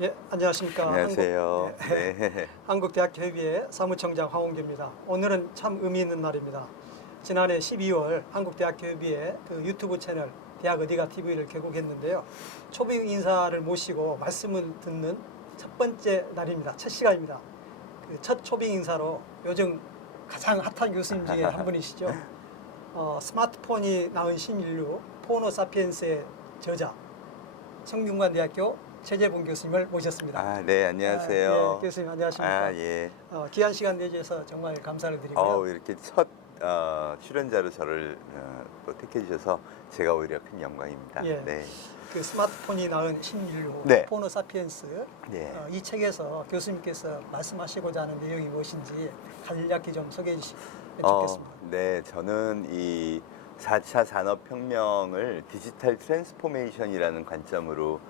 예, 안녕하십니까. 안녕하세요. 네. 한국대학교협의회 사무총장 황홍규입니다. 오늘은 참 의미 있는 날입니다. 지난해 12월 한국대학교협의회 그 유튜브 채널 대학 어디가 TV를 개국했는데요. 초빙 인사를 모시고 말씀을 듣는 첫 번째 날입니다. 첫 시간입니다. 그 첫 초빙 인사로 요즘 가장 핫한 교수님 중에 한 분이시죠. 스마트폰이 낳은 신인류 호모 사피엔스의 저자 성균관대학교 최재봉 교수님을 모셨습니다. 아, 네, 안녕하세요. 예, 교수님 안녕하십니까? 아, 예. 귀한 시간 내주셔서 정말 감사를 드리고요. 이렇게 첫 출연자로 저를 또 택해 주셔서 제가 오히려 큰 영광입니다. 예. 네. 그 스마트폰이 낳은 신인류 네. 호모 사피엔스 네. 이 책에서 교수님께서 말씀하시고자 하는 내용이 무엇인지 간략히 좀 소개해 주시면 좋겠습니다. 네, 저는 이 4차 산업혁명을 디지털 트랜스포메이션이라는 관점으로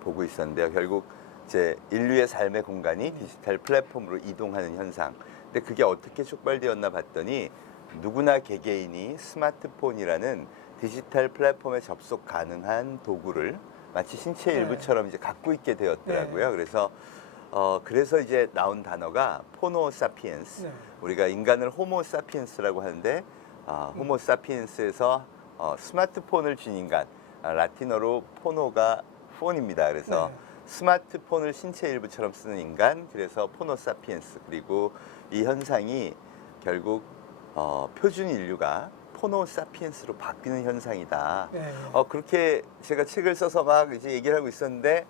보고 있었는데요. 결국 이제 인류의 삶의 공간이 디지털 플랫폼으로 이동하는 현상. 근데 그게 어떻게 촉발되었나 봤더니 누구나 개개인이 스마트폰이라는 디지털 플랫폼에 접속 가능한 도구를 마치 신체 일부처럼 이제 갖고 있게 되었더라고요. 그래서 이제 나온 단어가 포노 사피엔스. 네. 우리가 인간을 호모 사피엔스라고 하는데 호모 사피엔스에서 스마트폰을 쥔 인간, 라틴어로 포노가 폰입니다. 그래서 네. 스마트폰을 신체 일부처럼 쓰는 인간, 그래서 포노 사피엔스. 그리고 이 현상이 결국 표준 인류가 포노 사피엔스로 바뀌는 현상이다. 네. 그렇게 제가 책을 써서 막 이제 얘기를 하고 있었는데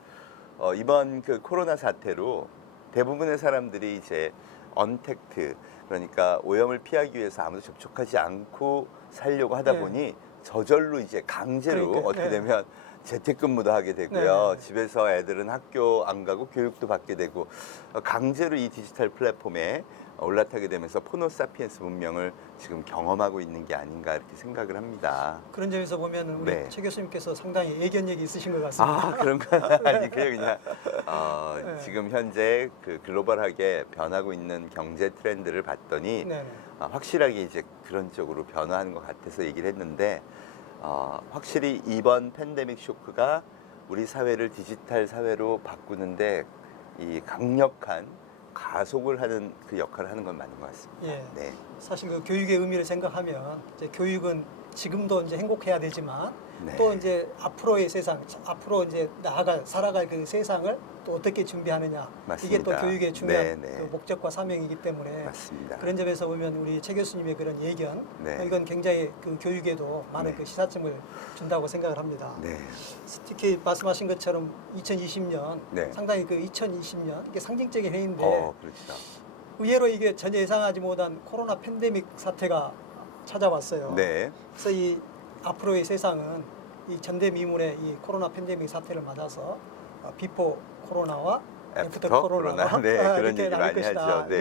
이번 그 코로나 사태로 대부분의 사람들이 이제 언택트, 그러니까 오염을 피하기 위해서 아무도 접촉하지 않고 살려고 하다 네. 보니 저절로 이제 강제로 그러니까요. 어떻게 네. 되면 재택근무도 하게 되고요. 네. 집에서 애들은 학교 안 가고 교육도 받게 되고 강제로 이 디지털 플랫폼에 올라타게 되면서 포노사피엔스 문명을 지금 경험하고 있는 게 아닌가 이렇게 생각을 합니다. 그런 점에서 보면 우리 네. 최 교수님께서 상당히 예견력이 있으신 것 같습니다. 그런가? 아니, 그냥 네. 지금 현재 그 글로벌하게 변하고 있는 경제 트렌드를 봤더니 네. 확실하게 이제 그런 쪽으로 변화하는 것 같아서 얘기를 했는데 확실히 이번 팬데믹 쇼크가 우리 사회를 디지털 사회로 바꾸는데 이 강력한 가속을 하는 그 역할을 하는 건 맞는 것 같습니다. 예. 네. 사실 그 교육의 의미를 생각하면 이제 교육은 지금도 이제 행복해야 되지만 네. 또 이제 앞으로의 세상, 앞으로 이제 살아갈 그 세상을 또 어떻게 준비하느냐. 맞습니다. 이게 또 교육의 중요한 네, 네. 그 목적과 사명이기 때문에 맞습니다. 그런 점에서 보면 우리 최 교수님의 그런 예견, 네. 이건 굉장히 그 교육에도 많은 네. 그 시사점을 준다고 생각을 합니다. 네. 특히 말씀하신 것처럼 2020년 네. 상당히 그 2020년 이게 상징적인 해인데 그렇죠. 의외로 이게 전혀 예상하지 못한 코로나 팬데믹 사태가 찾아왔어요. 네. 그래서 이 앞으로의 세상은 이 전대미문의 이 코로나 팬데믹 사태를 맞아서 비포 코로나와 애프터 코로나가 네, 그런 이렇게 얘기 나올 많이 것이다. 하죠. 네.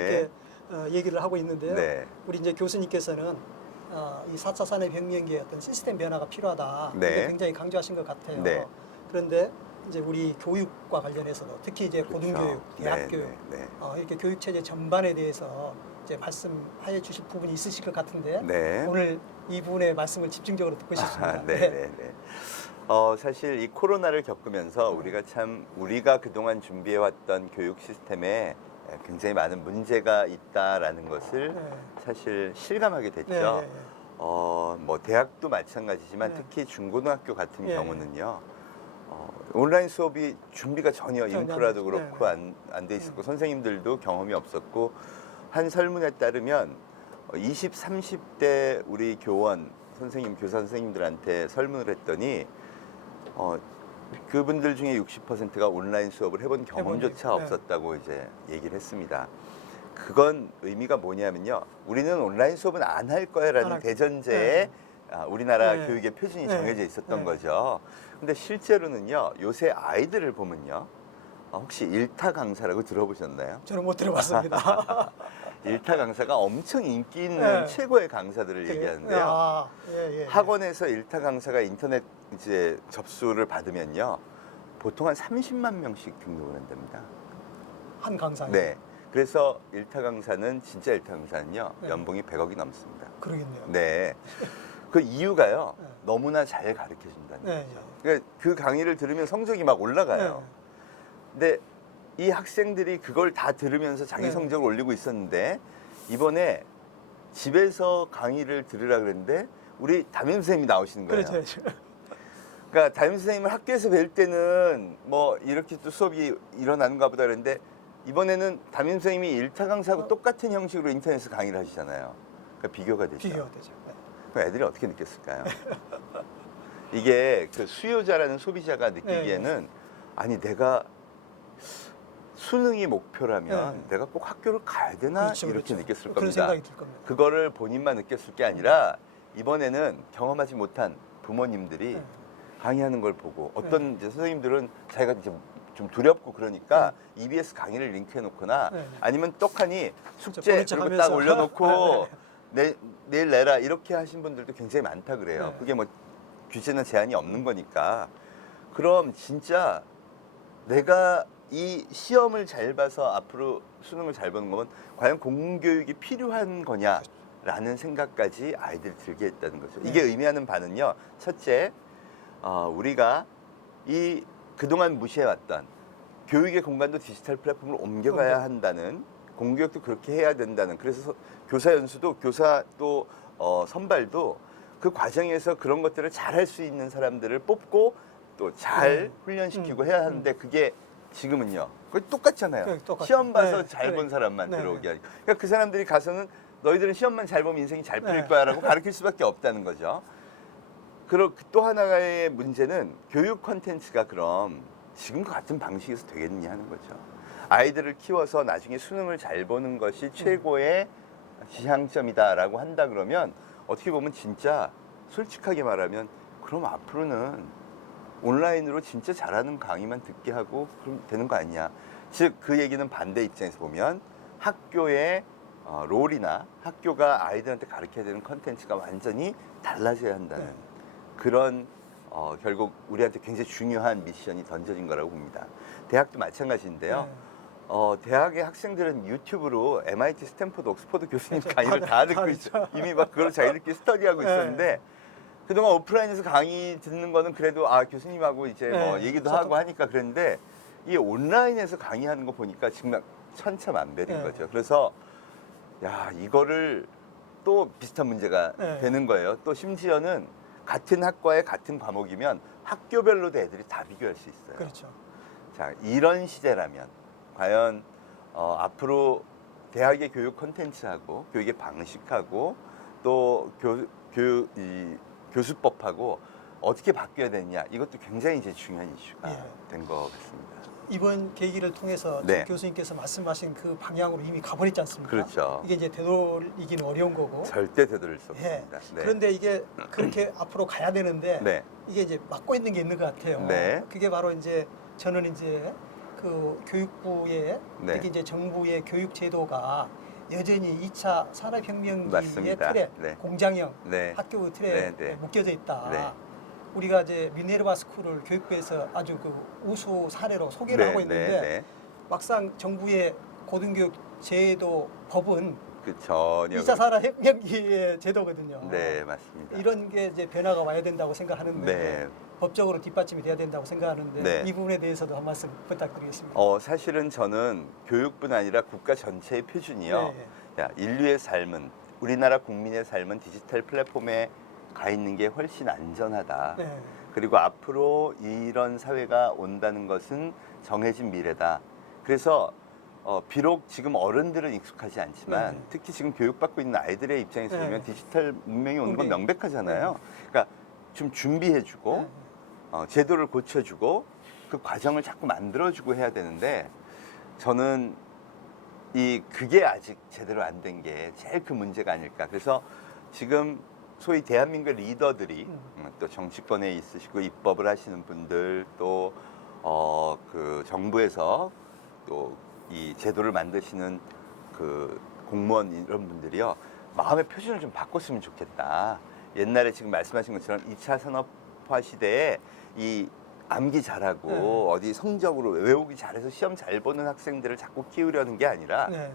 이렇게 얘기를 하고 있는데요. 네. 우리 이제 교수님께서는 이 4차 산업혁명기의 어떤 시스템 변화가 필요하다. 네. 이게 굉장히 강조하신 것 같아요. 네. 그런데 이제 우리 교육과 관련해서도 특히 이제 그렇죠. 고등교육, 대학교육 네, 네, 이렇게 교육 체제 전반에 대해서 이제 말씀해 주실 부분이 있으실 것 같은데 네. 오늘 이 부분의 말씀을 집중적으로 듣고 싶습니다. 네. 사실 이 코로나를 겪으면서 우리가 그동안 준비해왔던 교육 시스템에 굉장히 많은 문제가 있다라는 것을 네. 사실 실감하게 됐죠. 네. 뭐 대학도 마찬가지지만 네. 특히 중고등학교 같은 네. 경우는요. 온라인 수업이 준비가 전혀 전혀 안 인프라도 됐죠. 그렇고 안 돼 있었고 선생님들도 경험이 없었고 한 설문에 따르면 20, 30대 우리 교원 선생님, 교사 선생님들한테 설문을 했더니 그분들 중에 60%가 온라인 수업을 해본 경험조차 네. 없었다고 이제 얘기를 했습니다. 그건 의미가 뭐냐면요. 우리는 온라인 수업은 안 할 거야라는 대전제에 우리나라 네. 교육의 표준이 네. 정해져 있었던 네. 거죠. 근데 실제로는요. 요새 아이들을 보면요. 혹시 일타 강사라고 들어보셨나요? 저는 못 들어봤습니다. 일타 강사가 엄청 인기 있는 네. 최고의 강사들을 얘기하는데요. 예. 학원에서 일타 강사가 인터넷 이제 접수를 받으면요. 보통 한 30만 명씩 등록을 한답니다. 한 강사요. 네. 그래서 일타 강사는 진짜 일타 강사는요. 네. 연봉이 100억이 넘습니다. 그러겠네요. 네. 그 이유가요. 네. 너무나 잘 가르쳐 준다는 네. 거죠. 그러니까 그 강의를 들으면 성적이 막 올라가요. 근데 이 학생들이 그걸 다 들으면서 자기 네. 성적을 올리고 있었는데 이번에 집에서 강의를 들으라 그랬는데 우리 담임 선생님이 나오시는 거예요. 그렇죠. 그러니까 담임 선생님을 학교에서 뵐 때는 뭐 이렇게 또 수업이 일어나는가 보다 그랬는데 이번에는 담임 선생님이 일타 강사하고 똑같은 형식으로 인터넷에서 강의를 하시잖아요. 그러니까 비교가 되죠. 비교가 되죠. 네. 그럼 애들이 어떻게 느꼈을까요? 이게 그 수요자라는 소비자가 느끼기에는 아니 내가 수능이 목표라면 네. 내가 꼭 학교를 가야 되나 그렇죠, 이렇게 그렇죠. 느꼈을 그런 겁니다. 생각이 들 겁니다. 그거를 본인만 느꼈을 게 아니라 이번에는 경험하지 못한 부모님들이 네. 강의하는 걸 보고 어떤 이제 선생님들은 자기가 이제 좀 두렵고 그러니까 EBS 강의를 링크해 놓거나 네. 아니면 떡하니 숙제 보는 척 그런 거 딱 하면서. 올려놓고 내일 내라 이렇게 하신 분들도 굉장히 많다 그래요. 네. 그게 뭐 규제나 제한이 없는 거니까. 그럼 진짜 내가 이 시험을 잘 봐서 앞으로 수능을 잘 보는 거면 과연 공교육이 필요한 거냐라는 생각까지 아이들이 들게 했다는 거죠. 이게 의미하는 바는요. 첫째, 우리가 이 그동안 무시해왔던 교육의 공간도 디지털 플랫폼으로 옮겨가야 한다는, 공교육도 그렇게 해야 된다는, 그래서 교사 연수도 교사 또 선발도 그 과정에서 그런 것들을 잘 할 수 있는 사람들을 뽑고 또 잘 훈련시키고 해야 하는데 그게 지금은요. 거의 똑같잖아요. 네, 똑같죠. 시험 봐서 네, 잘 본 네. 사람만 네. 들어오게 하니까. 그러니까 그 사람들이 가서는 너희들은 시험만 잘 보면 인생이 잘 풀릴 네. 거야라고 가르칠 수밖에 없다는 거죠. 그리고 또 하나의 문제는 교육 콘텐츠가 그럼 지금과 같은 방식에서 되겠느냐 하는 거죠. 아이들을 키워서 나중에 수능을 잘 보는 것이 최고의 지향점이다라고 한다 그러면 어떻게 보면 진짜 솔직하게 말하면 그럼 앞으로는 온라인으로 진짜 잘하는 강의만 듣게 하고 그럼 되는 거 아니냐. 즉 그 얘기는 반대 입장에서 보면 학교의 롤이나 학교가 아이들한테 가르쳐야 되는 컨텐츠가 완전히 달라져야 한다는 네. 그런 결국 우리한테 굉장히 중요한 미션이 던져진 거라고 봅니다. 대학도 마찬가지인데요. 네. 대학의 학생들은 유튜브로 MIT, 스탠포드, 옥스퍼드 교수님 그렇죠. 강의를 다 듣고 다 있죠. 이미 막 그걸 자기들끼리 스터디하고 네. 있었는데 그동안 오프라인에서 강의 듣는 거는 그래도 교수님하고 이제 뭐 네. 얘기도 소통. 하고 하니까 그랬는데 이 온라인에서 강의하는 거 보니까 정말 천차만별인 네. 거죠. 그래서 야 이거를 또 비슷한 문제가 네. 되는 거예요. 또 심지어는 같은 학과의 같은 과목이면 학교별로도 애들이 다 비교할 수 있어요. 그렇죠. 자, 이런 시대라면 과연 앞으로 대학의 교육 콘텐츠하고 교육의 방식하고 또 교수법하고 어떻게 바뀌어야 되느냐 이것도 굉장히 이제 중요한 이슈가 예. 된 것 같습니다. 이번 계기를 통해서 네. 교수님께서 말씀하신 그 방향으로 이미 가버렸지 않습니까? 그렇죠. 이게 이제 되돌리기는 어려운 거고. 절대 되돌릴 수 예. 없습니다. 네. 그런데 이게 그렇게 앞으로 가야 되는데 네. 이게 이제 막고 있는 게 있는 것 같아요. 네. 그게 바로 이제 저는 이제 그 교육부의 네. 특히 이제 정부의 교육 제도가 여전히 2차 산업혁명기의 맞습니다. 틀에 네. 공장형 네. 학교 틀에 네, 네. 묶여져 있다. 네. 우리가 이제 미네르바 스쿨을 교육부에서 아주 그 우수 사례로 소개를 하고 있는데 막상 정부의 고등교육 제도 법은 그 전혀 2차 산업혁명기의 제도거든요. 네, 맞습니다. 이런 게 이제 변화가 와야 된다고 생각하는데 네. 법적으로 뒷받침이 돼야 된다고 생각하는데 네. 이 부분에 대해서도 한 말씀 부탁드리겠습니다. 사실은 저는 교육뿐 아니라 국가 전체의 표준이요. 네. 야, 인류의 삶은 우리나라 국민의 삶은 디지털 플랫폼에 가 있는 게 훨씬 안전하다. 네. 그리고 앞으로 이런 사회가 온다는 것은 정해진 미래다. 그래서 비록 지금 어른들은 익숙하지 않지만 네. 특히 지금 교육받고 있는 아이들의 입장에서 네. 보면 디지털 문명이 오는 건 문명이. 명백하잖아요. 그러니까 좀 준비해주고 제도를 고쳐주고 그 과정을 자꾸 만들어주고 해야 되는데 저는 그게 아직 제대로 안 된 게 제일 큰 문제가 아닐까. 그래서 지금 소위 대한민국 리더들이 또 정치권에 있으시고 입법을 하시는 분들 또 그 정부에서 또 이 제도를 만드시는 그 공무원 이런 분들이요 마음의 표준을 좀 바꿨으면 좋겠다. 옛날에 지금 말씀하신 것처럼 2차 산업화 시대에 이 암기 잘하고 어디 성적으로 외우기 잘해서 시험 잘 보는 학생들을 자꾸 키우려는 게 아니라 네.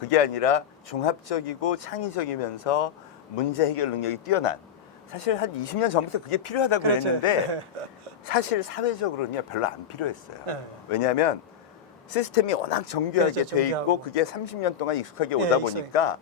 그게 아니라 종합적이고 창의적이면서 문제 해결 능력이 뛰어난 사실 한 20년 전부터 그게 필요하다고 그렇죠. 그랬는데 사실 사회적으로는요 별로 안 필요했어요. 네. 왜냐하면 시스템이 워낙 정교하게 그렇죠, 돼 있고 정교하고. 그게 30년 동안 익숙하게 네, 오다 익숙해. 보니까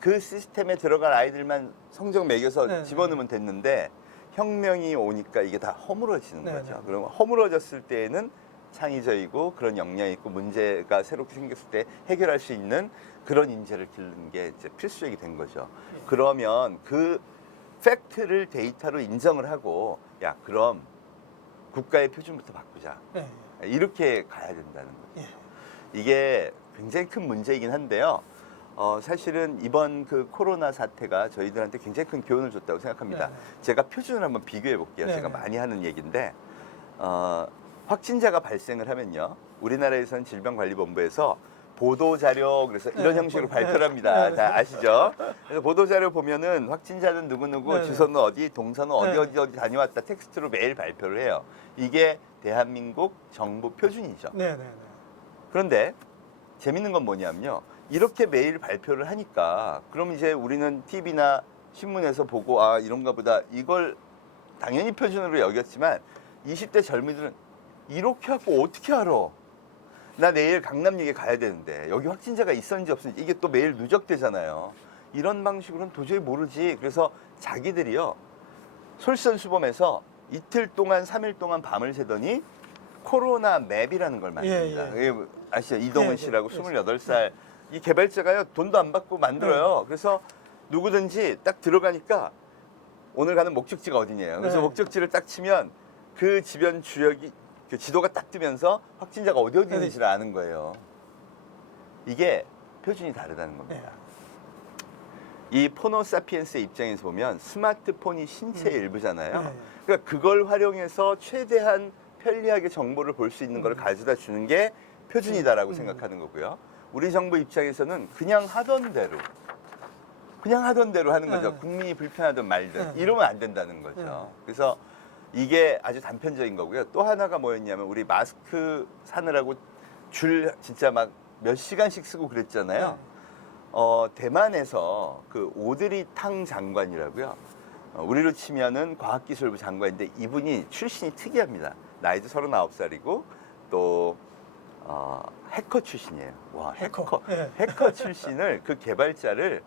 그 시스템에 들어간 아이들만 성적 매겨서 네, 집어넣으면 됐는데 혁명이 오니까 이게 다 허물어지는 네, 거죠. 네. 그럼 허물어졌을 때에는 창의적이고 그런 역량이 있고 문제가 새롭게 생겼을 때 해결할 수 있는 그런 인재를 기르는 게 이제 필수적이 된 거죠. 예. 그러면 그 팩트를 데이터로 인정을 하고 야 그럼 국가의 표준부터 바꾸자. 네. 이렇게 가야 된다는 거죠. 예. 이게 굉장히 큰 문제이긴 한데요. 사실은 이번 그 코로나 사태가 저희들한테 굉장히 큰 교훈을 줬다고 생각합니다. 네. 제가 표준을 한번 비교해 볼게요. 네. 제가 많이 하는 얘기인데 확진자가 발생을 하면요. 우리나라에서는 질병관리본부에서 보도자료 그래서 이런 네. 형식으로 네. 발표를 합니다. 네. 다 아시죠? 그래서 보도자료 보면은 확진자는 누구누구, 네. 주소는 어디, 동선은 어디 네. 어디 어디 다녀왔다 텍스트로 매일 발표를 해요. 이게 대한민국 정부 표준이죠. 네, 네, 네. 그런데 재밌는 건 뭐냐면요. 이렇게 매일 발표를 하니까 그럼 이제 우리는 TV나 신문에서 보고 아 이런가 보다 이걸 당연히 표준으로 여겼지만 20대 젊은이들은 이렇게 하고 어떻게 알아? 나 내일 강남역에 가야 되는데 여기 확진자가 있었는지 없었는지 이게 또 매일 누적되잖아요. 이런 방식으로는 도저히 모르지. 그래서 자기들이요. 솔선수범해서 이틀 동안 3일 동안 밤을 새더니 코로나 맵이라는 걸 만듭니다. 예, 예. 이게 아시죠? 이동은 예, 씨라고 예. 28살 이 개발자가요. 돈도 안 받고 만들어요. 그래서 누구든지 딱 들어가니까 오늘 가는 목적지가 어디냐요. 그래서 네. 목적지를 딱 치면 그 주변 주역이 그 지도가 딱 뜨면서 확진자가 어디 네. 있는지를 아는 거예요. 이게 표준이 다르다는 겁니다. 이 포노사피엔스의 입장에서 보면 스마트폰이 신체의 일부잖아요. 네. 그러니까 그걸 활용해서 최대한 편리하게 정보를 볼 수 있는 걸 가져다 주는 게 표준이다라고 생각하는 거고요. 우리 정부 입장에서는 그냥 하던 대로 하는 거죠. 네. 국민이 불편하든 말든 네. 이러면 안 된다는 거죠. 네. 그래서 이게 아주 단편적인 거고요. 또 하나가 뭐였냐면 우리 마스크 사느라고 줄 진짜 막 몇 시간씩 쓰고 그랬잖아요. 대만에서 그 오드리 탕 장관이라고요. 우리로 치면은 과학기술부 장관인데 이분이 출신이 특이합니다. 나이도 39살이고 또 해커 출신이에요. 와, 해커. 예. 해커 출신을 그 개발자를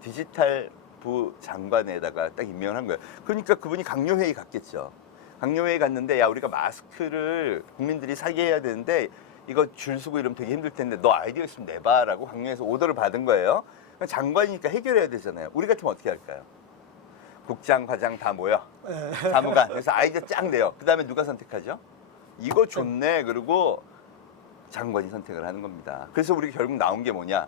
디지털 부 장관에다가 딱 임명을 한 거예요. 그러니까 그분이 강요회의 갔겠죠. 강요회의 갔는데 야 우리가 마스크를 국민들이 사게 해야 되는데 이거 줄 서고 이러면 되게 힘들 텐데 너 아이디어 있으면 내봐라고 강요해서 오더를 받은 거예요. 그러니까 장관이니까 해결해야 되잖아요. 우리 같으면 어떻게 할까요? 국장, 과장 다 모여. 예. 사무관. 그래서 아이디어 쫙 내요. 그 다음에 누가 선택하죠? 이거 좋네. 그리고 장관이 선택을 하는 겁니다. 그래서 우리가 결국 나온 게 뭐냐?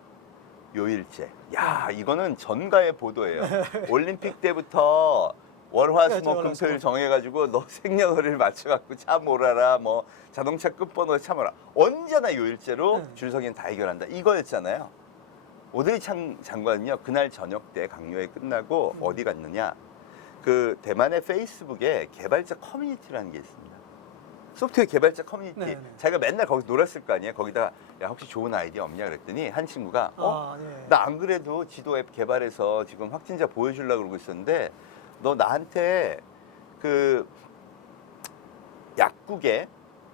요일제. 야, 이거는 전가의 보도예요. 올림픽 때부터 월화수목금토일 정해가지고 너 생년월일 맞춰갖고 차 몰아라, 뭐 자동차 끝번호 참아라. 언제나 요일제로 줄서기는 다 해결한다. 이거였잖아요. 오드리 탕 장관은요 그날 저녁 때 강요회 끝나고 어디 갔느냐? 그 대만의 페이스북에 개발자 커뮤니티라는 게 있습니다. 소프트웨어 개발자 커뮤니티. 네. 자기가 맨날 거기서 놀았을 거 아니에요. 거기다가 야 혹시 좋은 아이디어 없냐 그랬더니 한 친구가 예. 나 안 그래도 지도 앱 개발해서 지금 확진자 보여주려고 그러고 있었는데 너 나한테 그 약국의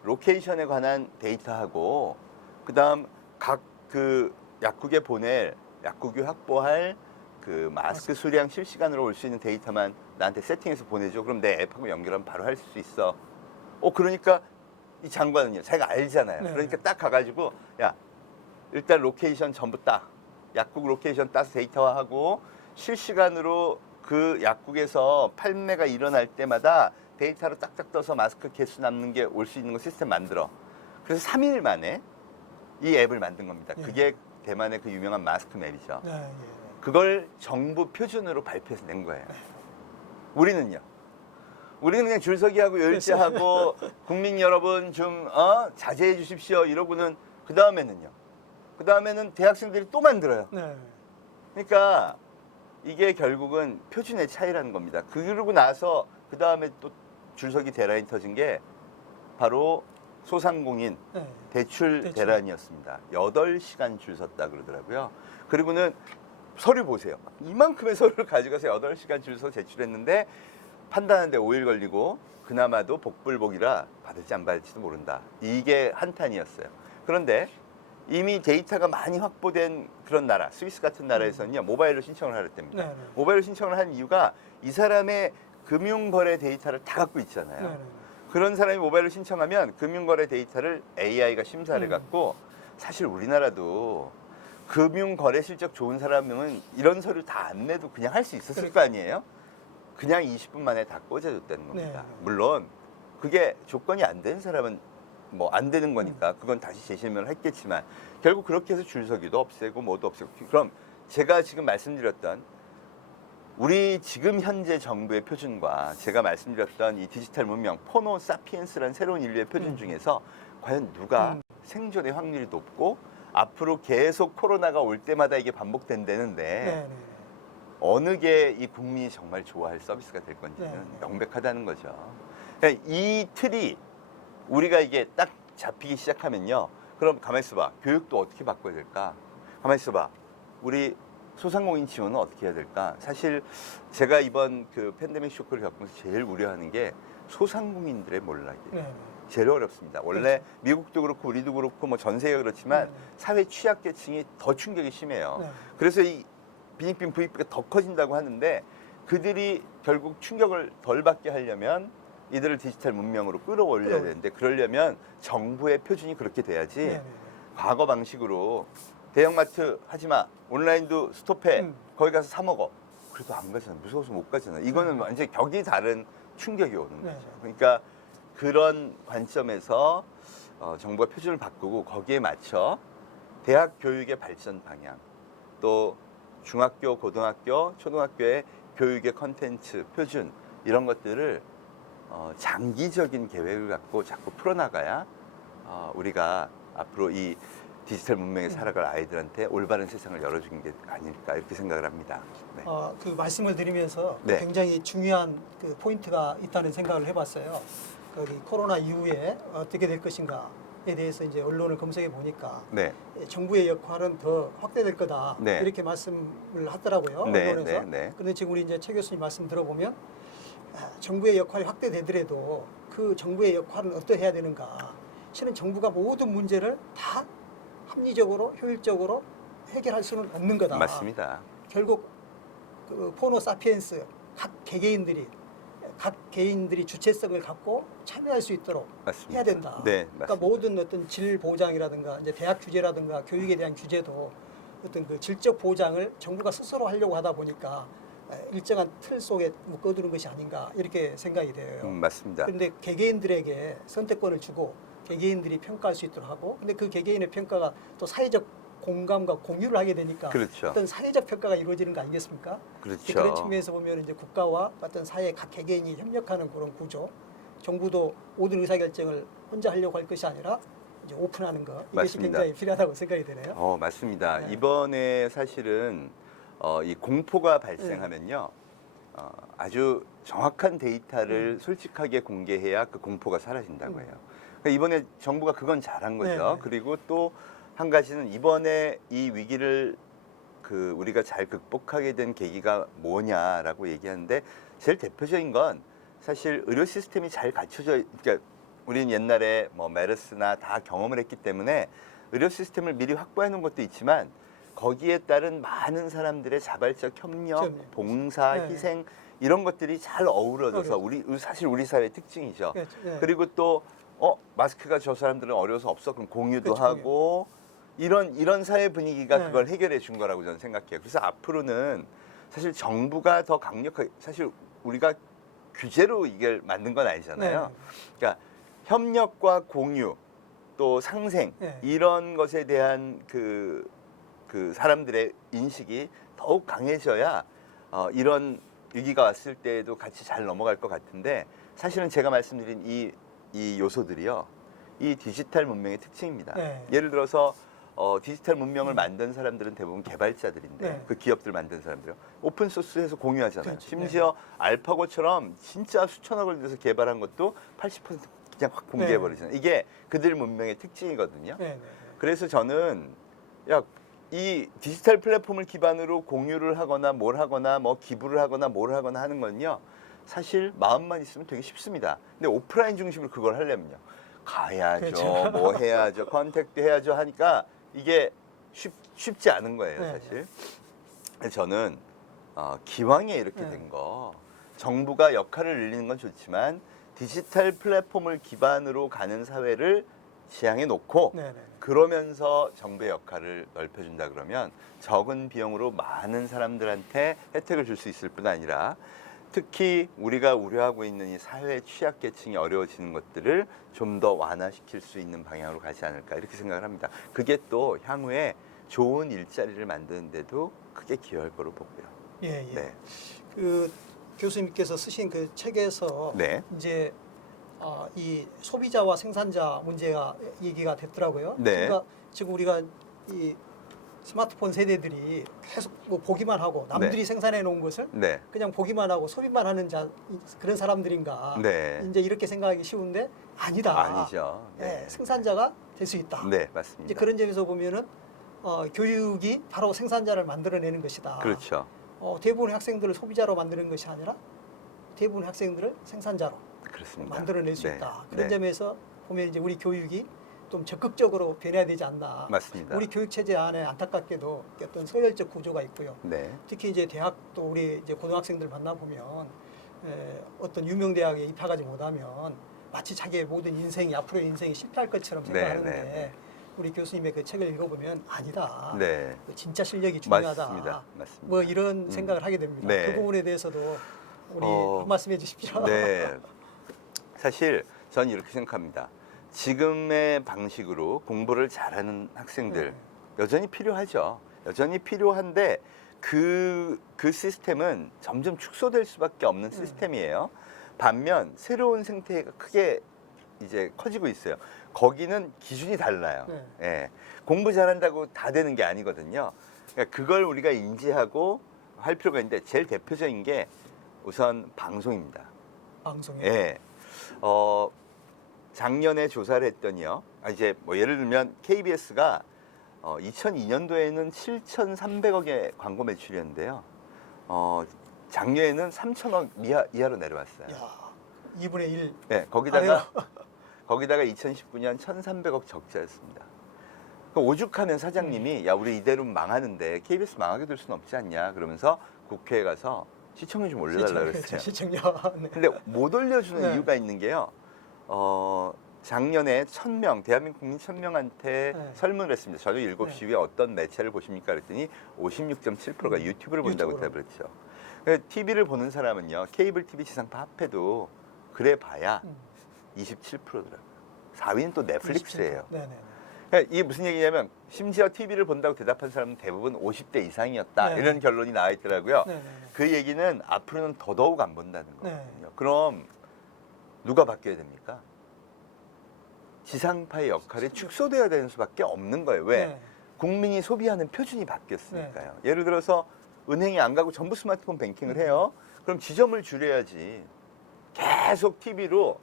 로케이션에 관한 데이터하고 그다음 각 그 약국에 보낼 약국이 확보할 그 마스크 수량 실시간으로 올 수 있는 데이터만 나한테 세팅해서 보내줘. 그럼 내 앱하고 연결하면 바로 할 수 있어. 그러니까 이 장관은요 자기가 알잖아요. 네. 그러니까 딱 가가지고 야 일단 로케이션 전부 따 약국 로케이션 따서 데이터화하고 실시간으로 그 약국에서 판매가 일어날 때마다 데이터로 딱딱 떠서 마스크 개수 남는 게 올 수 있는 거 시스템 만들어. 그래서 3일 만에 이 앱을 만든 겁니다. 예. 그게 대만의 그 유명한 마스크 맵이죠. 네, 예. 그걸 정부 표준으로 발표해서 낸 거예요. 우리는요. 우리는 그냥 줄서기하고 요일제하고 국민 여러분 좀 자제해 주십시오 이러고는 그 다음에는 대학생들이 또 만들어요. 네. 그러니까 이게 결국은 표준의 차이라는 겁니다. 그러고 나서 그 다음에 또 줄서기 대란이 터진 게 바로 소상공인 네. 대출 대란이었습니다. 8시간 줄 섰다 그러더라고요. 그리고는 서류 보세요. 이만큼의 서류를 가져가서 8시간 줄 서 제출했는데 판단하는데 5일 걸리고 그나마도 복불복이라 받을지 안 받을지도 모른다. 이게 한탄이었어요. 그런데 이미 데이터가 많이 확보된 그런 나라, 스위스 같은 나라에서는요, 모바일로 신청을 하랬답니다. 네, 네. 모바일로 신청을 한 이유가 이 사람의 금융거래 데이터를 다 갖고 있잖아요. 네, 네. 그런 사람이 모바일로 신청하면 금융거래 데이터를 AI가 심사를 갖고, 사실 우리나라도 금융거래 실적 좋은 사람은 이런 서류 다 안 내도 그냥 할 수 있었을 거 아니에요? 그냥 20분 만에 다 꽂아줬다는 겁니다. 네. 물론 그게 조건이 안 되는 사람은 뭐 안 되는 거니까 그건 다시 재실명을 했겠지만, 결국 그렇게 해서 줄서기도 없애고 뭐도 없애고. 그럼 제가 지금 말씀드렸던 우리 지금 현재 정부의 표준과 제가 말씀드렸던 이 디지털 문명 포노 사피엔스라는 새로운 인류의 표준 중에서 과연 누가 생존의 확률이 높고 앞으로 계속 코로나가 올 때마다 이게 반복된다는데 네, 네. 어느 게 이 국민이 정말 좋아할 서비스가 될 건지는 네. 명백하다는 거죠. 그러니까 이 틀이 우리가 이게 딱 잡히기 시작하면요. 그럼 가만히 있어봐. 교육도 어떻게 바꿔야 될까? 가만히 있어봐. 우리 소상공인 지원은 어떻게 해야 될까? 사실 제가 이번 그 팬데믹 쇼크를 겪으면서 제일 우려하는 게 소상공인들의 몰락이에요. 네. 제일 어렵습니다. 원래 미국도 그렇고 우리도 그렇고 뭐 전 세계가 그렇지만 사회 취약계층이 더 충격이 심해요. 네. 그래서 이 빈익빈 부익비가 더 커진다고 하는데, 그들이 결국 충격을 덜 받게 하려면 이들을 디지털 문명으로 끌어올려야 되는데, 그러려면 정부의 표준이 그렇게 돼야지 네, 네. 과거 방식으로 대형마트 하지마, 온라인도 스톱해, 거기 가서 사 먹어. 그래도 안 가잖아. 무서워서 못 가잖아. 이거는 완전히 격이 다른 충격이 오는 거죠. 네. 그러니까 그런 관점에서 정부가 표준을 바꾸고 거기에 맞춰 대학 교육의 발전 방향, 또 중학교, 고등학교, 초등학교의 교육의 컨텐츠, 표준 이런 것들을 장기적인 계획을 갖고 자꾸 풀어나가야 우리가 앞으로 이 디지털 문명에 살아갈 아이들한테 올바른 세상을 열어주는 게 아닐까 이렇게 생각을 합니다. 네. 그 말씀을 드리면서 네. 굉장히 중요한 그 포인트가 있다는 생각을 해봤어요. 거기 코로나 이후에 어떻게 될 것인가에 대해서 이제 언론을 검색해 보니까 네. 정부의 역할은 더 확대될 거다 네. 이렇게 말씀을 하더라고요. 네, 언론에서. 네, 네. 그런데 지금 우리 이제 최 교수님 말씀 들어보면 정부의 역할이 확대되더라도 그 정부의 역할은 어떠해야 되는가? 실은 정부가 모든 문제를 다 합리적으로 효율적으로 해결할 수는 없는 거다. 맞습니다. 결국 그 포노 사피엔스 각 개인들이 주체성을 갖고 참여할 수 있도록 맞습니다. 해야 된다. 네, 그러니까 맞습니다. 모든 어떤 질 보장이라든가 이제 대학 규제라든가 교육에 대한 규제도 어떤 그 질적 보장을 정부가 스스로 하려고 하다 보니까 일정한 틀 속에 묶어두는 것이 아닌가 이렇게 생각이 돼요. 맞습니다. 그런데 개개인들에게 선택권을 주고 개개인들이 평가할 수 있도록 하고, 근데 그 개개인의 평가가 또 사회적 공감과 공유를 하게 되니까 그렇죠. 어떤 사회적 평가가 이루어지는 거 아니겠습니까? 그렇죠. 그런 측면에서 보면 이제 국가와 어떤 사회 각 개개인이 협력하는 그런 구조, 정부도 모든 의사결정을 혼자 하려고 할 것이 아니라 이제 오픈하는 거, 이것이 맞습니다. 굉장히 필요하다고 생각이 되네요. 맞습니다. 네. 이번에 사실은 이 공포가 발생하면요, 아주 정확한 데이터를 솔직하게 공개해야 그 공포가 사라진다고 해요. 그러니까 이번에 정부가 그건 잘한 거죠. 네. 그리고 또 한 가지는 이번에 이 위기를 우리가 잘 극복하게 된 계기가 뭐냐라고 얘기하는데, 제일 대표적인 건 사실 의료 시스템이 잘 갖춰져, 그러니까 우리는 옛날에 뭐 메르스나 다 경험을 했기 때문에 의료 시스템을 미리 확보해 놓은 것도 있지만, 거기에 따른 많은 사람들의 자발적 협력, 봉사, 네. 희생 이런 것들이 잘 어우러져서 사실 우리 사회의 특징이죠. 네. 그리고 또 마스크가 저 사람들은 어려워서 없어, 그럼 공유도 그렇죠, 하고 이런 사회 분위기가 네. 그걸 해결해 준 거라고 저는 생각해요. 그래서 앞으로는 사실 정부가 더 강력하게, 사실 우리가 규제로 이걸 만든 건 아니잖아요. 네. 그러니까 협력과 공유 또 상생 네. 이런 것에 대한 그 사람들의 인식이 더욱 강해져야 이런 위기가 왔을 때에도 같이 잘 넘어갈 것 같은데, 사실은 제가 말씀드린 이 요소들이요, 이 디지털 문명의 특징입니다. 네. 예를 들어서 디지털 문명을 만든 사람들은 대부분 개발자들인데, 네. 그 기업들 만든 사람들요, 오픈 소스해서 공유하잖아요. 그렇죠. 심지어 알파고처럼 진짜 수천억을 들여서 개발한 것도 80% 그냥 확 공개해 버리잖아요. 이게 그들 문명의 특징이거든요. 네. 그래서 저는 이 디지털 플랫폼을 기반으로 공유를 하거나 뭘 하거나 뭐 기부를 하거나 뭘 하거나 하는 건요, 사실 마음만 있으면 되게 쉽습니다. 근데 오프라인 중심으로 그걸 하려면요, 가야죠, 그렇죠. 뭐 해야죠, 컨택트 해야죠 하니까 이게 쉽지 않은 거예요, 네. 사실. 그래서 저는 기왕에 이렇게 네. 된 거, 정부가 역할을 늘리는 건 좋지만 디지털 플랫폼을 기반으로 가는 사회를 지향해 놓고 네네. 그러면서 정부의 역할을 넓혀준다 그러면 적은 비용으로 많은 사람들한테 혜택을 줄 수 있을 뿐 아니라 특히 우리가 우려하고 있는 이 사회 취약계층이 어려워지는 것들을 좀 더 완화시킬 수 있는 방향으로 가지 않을까 이렇게 생각을 합니다. 그게 또 향후에 좋은 일자리를 만드는데도 크게 기여할 거로 보고요. 예, 예. 네. 그 교수님께서 쓰신 그 책에서 네. 이제 이 소비자와 생산자 문제가 얘기가 됐더라고요. 네. 그러니까 지금 우리가 이 스마트폰 세대들이 계속 뭐 보기만 하고 남들이 네. 생산해 놓은 것을 네. 그냥 보기만 하고 소비만 하는 그런 사람들인가. 네. 이제 이렇게 생각하기 쉬운데 아니다. 아니죠. 네, 생산자가 될 수 있다. 네, 이제 맞습니다. 그런 점에서 보면은 교육이 바로 생산자를 만들어내는 것이다. 그렇죠. 대부분의 학생들을 소비자로 만드는 것이 아니라 대부분의 학생들을 생산자로 그렇습니다. 만들어낼 수 네. 있다. 그런 네. 점에서 보면 이제 우리 교육이 좀 적극적으로 변해야 되지 않나. 맞습니다. 우리 교육 체제 안에 안타깝게도 어떤 소열적 구조가 있고요. 네. 특히 이제 대학도 우리 이제 고등학생들 만나 보면 어떤 유명 대학에 입학하지 못하면 마치 자기의 모든 인생이 앞으로의 인생이 실패할 것처럼 생각하는데 네, 네. 우리 교수님의 그 책을 읽어보면 아니다. 네. 진짜 실력이 중요하다. 맞습니다. 맞습니다. 뭐 이런 생각을 하게 됩니다. 네. 그 부분에 대해서도 우리 한 말씀해 주십시오. 네. 사실 전 이렇게 생각합니다. 지금의 방식으로 공부를 잘하는 학생들 네. 여전히 필요하죠. 여전히 필요한데 그 시스템은 점점 축소될 수밖에 없는 시스템이에요. 반면 새로운 생태계가 크게 이제 커지고 있어요. 거기는 기준이 달라요. 네. 예. 공부 잘한다고 다 되는 게 아니거든요. 그러니까 그걸 우리가 인지하고 할 필요가 있는데 제일 대표적인 게 우선 방송입니다. 방송에. 예. 작년에 조사를 했더니요. 이제 뭐 예를 들면 KBS가 2002년도에는 7,300억의 광고 매출이었는데요. 작년에는 3,000억 이하로 내려왔어요. 야, 2분의 1. 네, 거기다가 2019년 1,300억 적자였습니다. 그 오죽하면 사장님이 야 우리 이대로 망하는데 KBS 망하게 될 수는 없지 않냐 그러면서 국회에 가서 시청률 좀 올려달라 그랬어요. 시청률. 네. 근데 못 올려주는 네. 이유가 있는 게요. 작년에 1,000명, 대한민국 국민 1,000명한테 네. 설문을 했습니다. 저녁 7시 후에 어떤 매체를 보십니까? 그랬더니 56.7%가 유튜브를 본다고 유튜브로. 대답을 했죠. TV를 보는 사람은요. 케이블 TV 지상파 합해도 그래 봐야 27%더라고요. 4위는 또 넷플릭스예요. 네네. 그러니까 이게 무슨 얘기냐면 심지어 TV를 본다고 대답한 사람은 대부분 50대 이상이었다. 네. 이런 결론이 나와 있더라고요. 네네. 그 얘기는 앞으로는 더더욱 안 본다는 네. 거거든요. 그럼 누가 바뀌어야 됩니까? 지상파의 역할이 축소돼야 되는 수밖에 없는 거예요. 왜? 네. 국민이 소비하는 표준이 바뀌었으니까요. 예를 들어서 은행에 안 가고 전부 스마트폰 뱅킹을 해요. 그럼 지점을 줄여야지. 계속 TV로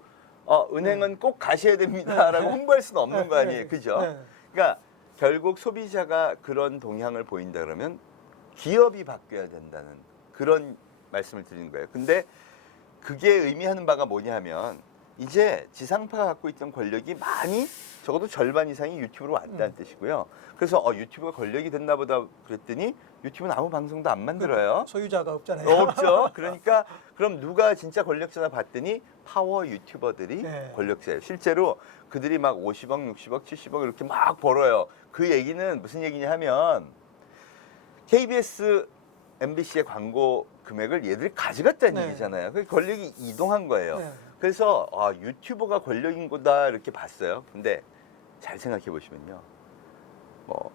은행은 꼭 가셔야 됩니다라고 홍보할 수는 없는 거 아니에요. 그죠? 네. 그러니까 결국 소비자가 그런 동향을 보인다 그러면 기업이 바뀌어야 된다는 그런 말씀을 드리는 거예요. 근데 그게 의미하는 바가 뭐냐 하면 이제 지상파가 갖고 있던 권력이 많이 적어도 절반 이상이 유튜브로 왔다는 뜻이고요. 그래서 유튜브가 권력이 됐나 보다 그랬더니 유튜브는 아무 방송도 안 만들어요. 소유자가 없잖아요. 없죠. 그러니까 그럼 누가 진짜 권력자나 봤더니 파워 유튜버들이 네. 권력자예요. 실제로 그들이 막 50억, 60억, 70억 이렇게 막 벌어요. 그 얘기는 무슨 얘기냐 하면 KBS, MBC의 광고 금액을 얘들이 가져갔다는 네. 얘기잖아요. 그 권력이 이동한 거예요. 네. 그래서 유튜버가 권력인 거다 이렇게 봤어요. 근데 잘 생각해 보시면요.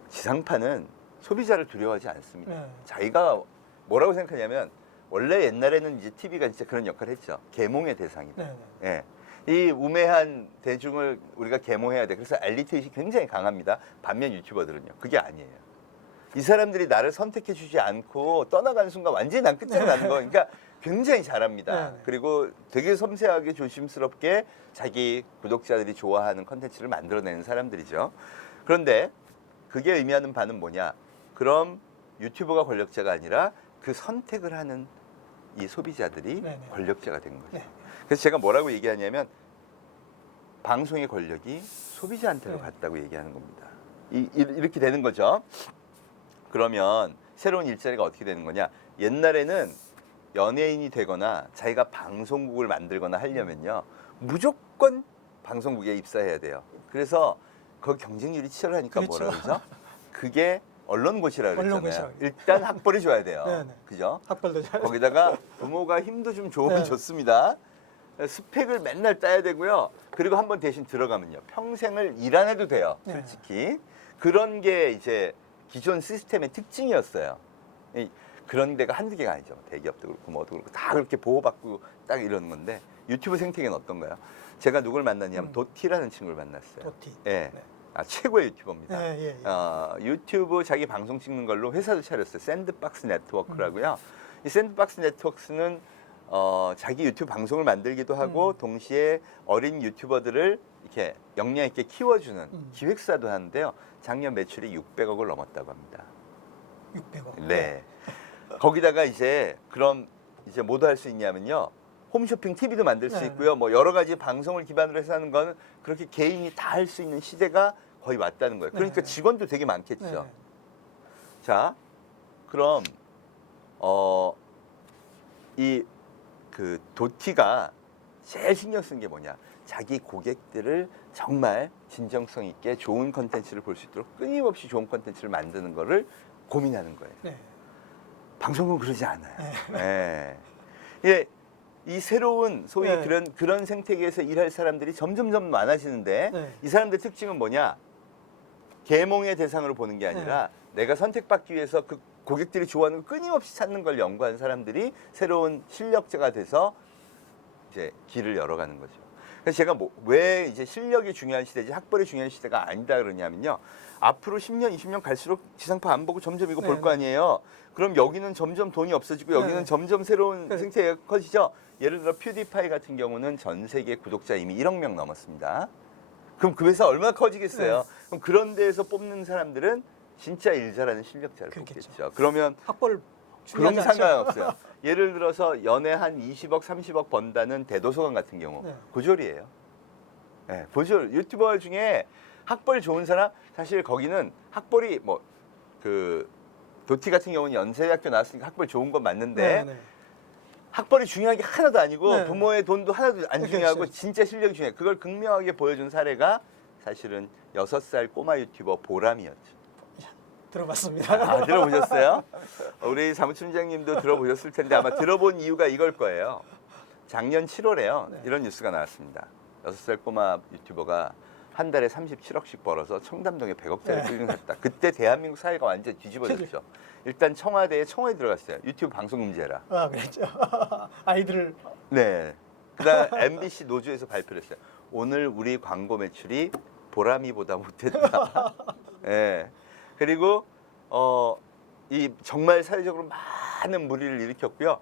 지상파는 소비자를 두려워하지 않습니다. 네. 자기가 뭐라고 생각하냐면 원래 옛날에는 이제 TV가 진짜 그런 역할을 했죠. 계몽의 대상이다. 네. 예. 이 우매한 대중을 우리가 계몽해야 돼. 그래서 엘리트 의식이 굉장히 강합니다. 반면 유튜버들은요. 그게 아니에요. 이 사람들이 나를 선택해 주지 않고 떠나가는 순간 완전히 난 끝장나는 거. 그러니까 굉장히 잘합니다. 네. 그리고 되게 섬세하게 조심스럽게 자기 구독자들이 좋아하는 컨텐츠를 만들어내는 사람들이죠. 그런데 그게 의미하는 바는 뭐냐? 그럼 유튜버가 권력자가 아니라 그 선택을 하는 이 소비자들이 네네. 권력자가 된 거죠. 네. 그래서 제가 뭐라고 얘기하냐면 방송의 권력이 소비자한테로 갔다고 얘기하는 겁니다. 이렇게 되는 거죠. 그러면 새로운 일자리가 어떻게 되는 거냐? 옛날에는 연예인이 되거나 자기가 방송국을 만들거나 하려면요, 무조건 방송국에 입사해야 돼요. 그래서 그 경쟁률이 치열하니까 그렇죠. 뭐라 그러죠? 그게 언론고시라고 그랬잖아요. 언론고시라고. 일단 학벌이 좋아야 돼요. 네네. 그죠? 학벌도 잘. 거기다가 부모가 힘도 좀 좋으면 네. 좋습니다. 스펙을 맨날 따야 되고요. 그리고 한번 대신 들어가면요, 평생을 일 안 해도 돼요. 네. 솔직히 그런 게 이제 기존 시스템의 특징이었어요. 그런 데가 한두 개가 아니죠. 대기업도 그렇고 뭐도 그렇고 다 그렇게 보호받고 딱 이러는 건데, 유튜브 생태계는 어떤가요? 제가 누굴 만났냐면 도티라는 친구를 만났어요. 도티. 예. 네. 최고의 유튜버입니다. 예, 예. 유튜브 자기 방송 찍는 걸로 회사도 차렸어요. 샌드박스 네트워크라고요. 이 샌드박스 네트워크는 자기 유튜브 방송을 만들기도 하고 동시에 어린 유튜버들을 이렇게 역량 있게 키워주는 기획사도 하는데요. 작년 매출이 600억을 넘었다고 합니다. 600억. 네. 거기다가 이제 그럼 이제 뭐도 할 수 있냐면요, 홈쇼핑 TV도 만들 수 네. 있고요. 뭐 여러 가지 방송을 기반으로 해서 하는 건 그렇게 개인이 다 할 수 있는 시대가 거의 왔다는 거예요. 그러니까 네. 직원도 되게 많겠죠. 네. 자, 그럼 이 그 도티가 제일 신경 쓴 게 뭐냐? 자기 고객들을 정말 진정성 있게 좋은 컨텐츠를 볼 수 있도록 끊임없이 좋은 컨텐츠를 만드는 거를 고민하는 거예요. 네. 방송은 그러지 않아요. 네. 예, 이 새로운 소위 네. 그런 생태계에서 일할 사람들이 점점점 많아지는데, 네. 이 사람들 특징은 뭐냐? 계몽의 대상으로 보는 게 아니라 내가 선택받기 위해서 그 고객들이 좋아하는 걸 끊임없이 찾는 걸 연구한 사람들이 새로운 실력자가 돼서 이제 길을 열어가는 거죠. 그래서 제가 왜 이제 실력이 중요한 시대지 학벌이 중요한 시대가 아니다 그러냐면요, 앞으로 10년, 20년 갈수록 지상파 안 보고 점점 이거 볼 거 아니에요. 그럼 여기는 점점 돈이 없어지고 여기는 네. 점점 새로운 네. 생태계가 커지죠. 예를 들어 퓨디파이 같은 경우는 전 세계 구독자 이미 1억 명 넘었습니다. 그럼 그 회사 얼마나 커지겠어요? 네. 그럼 그런 데에서 뽑는 사람들은 진짜 일 잘하는 실력자를 그렇겠죠. 뽑겠죠. 그러면 학벌 그런 중요하지 않죠? 상관없어요. 예를 들어서 연애 한 20억, 30억 번다는 대도서관 같은 경우 네. 고졸이에요. 네, 고졸 유튜버 중에 학벌 좋은 사람, 사실 거기는 학벌이 뭐 그 도티 같은 경우는 연세대학교 나왔으니까 학벌 좋은 건 맞는데, 네, 네. 학벌이 중요한 게 하나도 아니고 네. 부모의 돈도 하나도 안 중요하고 그렇죠. 진짜 실력이 중요해요. 그걸 극명하게 보여준 사례가 사실은 6살 꼬마 유튜버 보람이었죠. 들어봤습니다. 들어보셨어요? 우리 사무총장님도 들어보셨을 텐데 아마 들어본 이유가 이걸 거예요. 작년 7월에요. 네. 이런 뉴스가 나왔습니다. 6살 꼬마 유튜버가 한 달에 37억씩 벌어서 청담동에 100억짜리 네. 빌딩을 샀다. 그때 대한민국 사회가 완전 뒤집어졌죠. 일단 청와대에 청원이 들어갔어요. 유튜브 방송 금지해라. 아, 그랬죠. 아이들을. 네. 그다음 MBC 노조에서 발표를 했어요. 오늘 우리 광고 매출이 보람이보다 못했다. 예. 그리고 이 정말 사회적으로 많은 물의를 일으켰고요.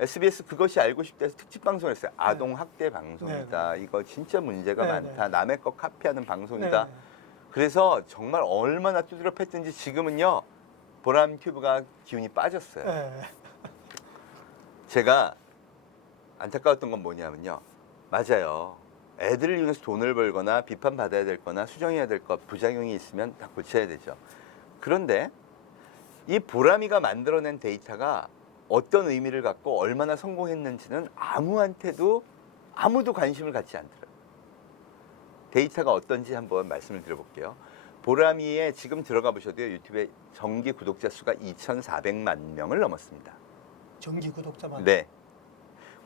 SBS 그것이 알고 싶다에서 특집 방송을 했어요. 아동 학대 방송이다. 이거 진짜 문제가 많다. 남의 거 카피하는 방송이다. 그래서 정말 얼마나 두드려 팼든지 지금은요, 보람 튜브가 기운이 빠졌어요. 네. 제가 안타까웠던 건 뭐냐면요, 맞아요. 애들을 이용해서 돈을 벌거나 비판받아야 될 거나 수정해야 될 것, 부작용이 있으면 다 고쳐야 되죠. 그런데 이 보람이가 만들어낸 데이터가 어떤 의미를 갖고 얼마나 성공했는지는 아무도 관심을 갖지 않더라고요. 데이터가 어떤지 한번 말씀을 드려볼게요. 보람이에 지금 들어가 보셔도요, 유튜브에 정기 구독자 수가 2,400만 명을 넘었습니다. 정기 구독자만. 네.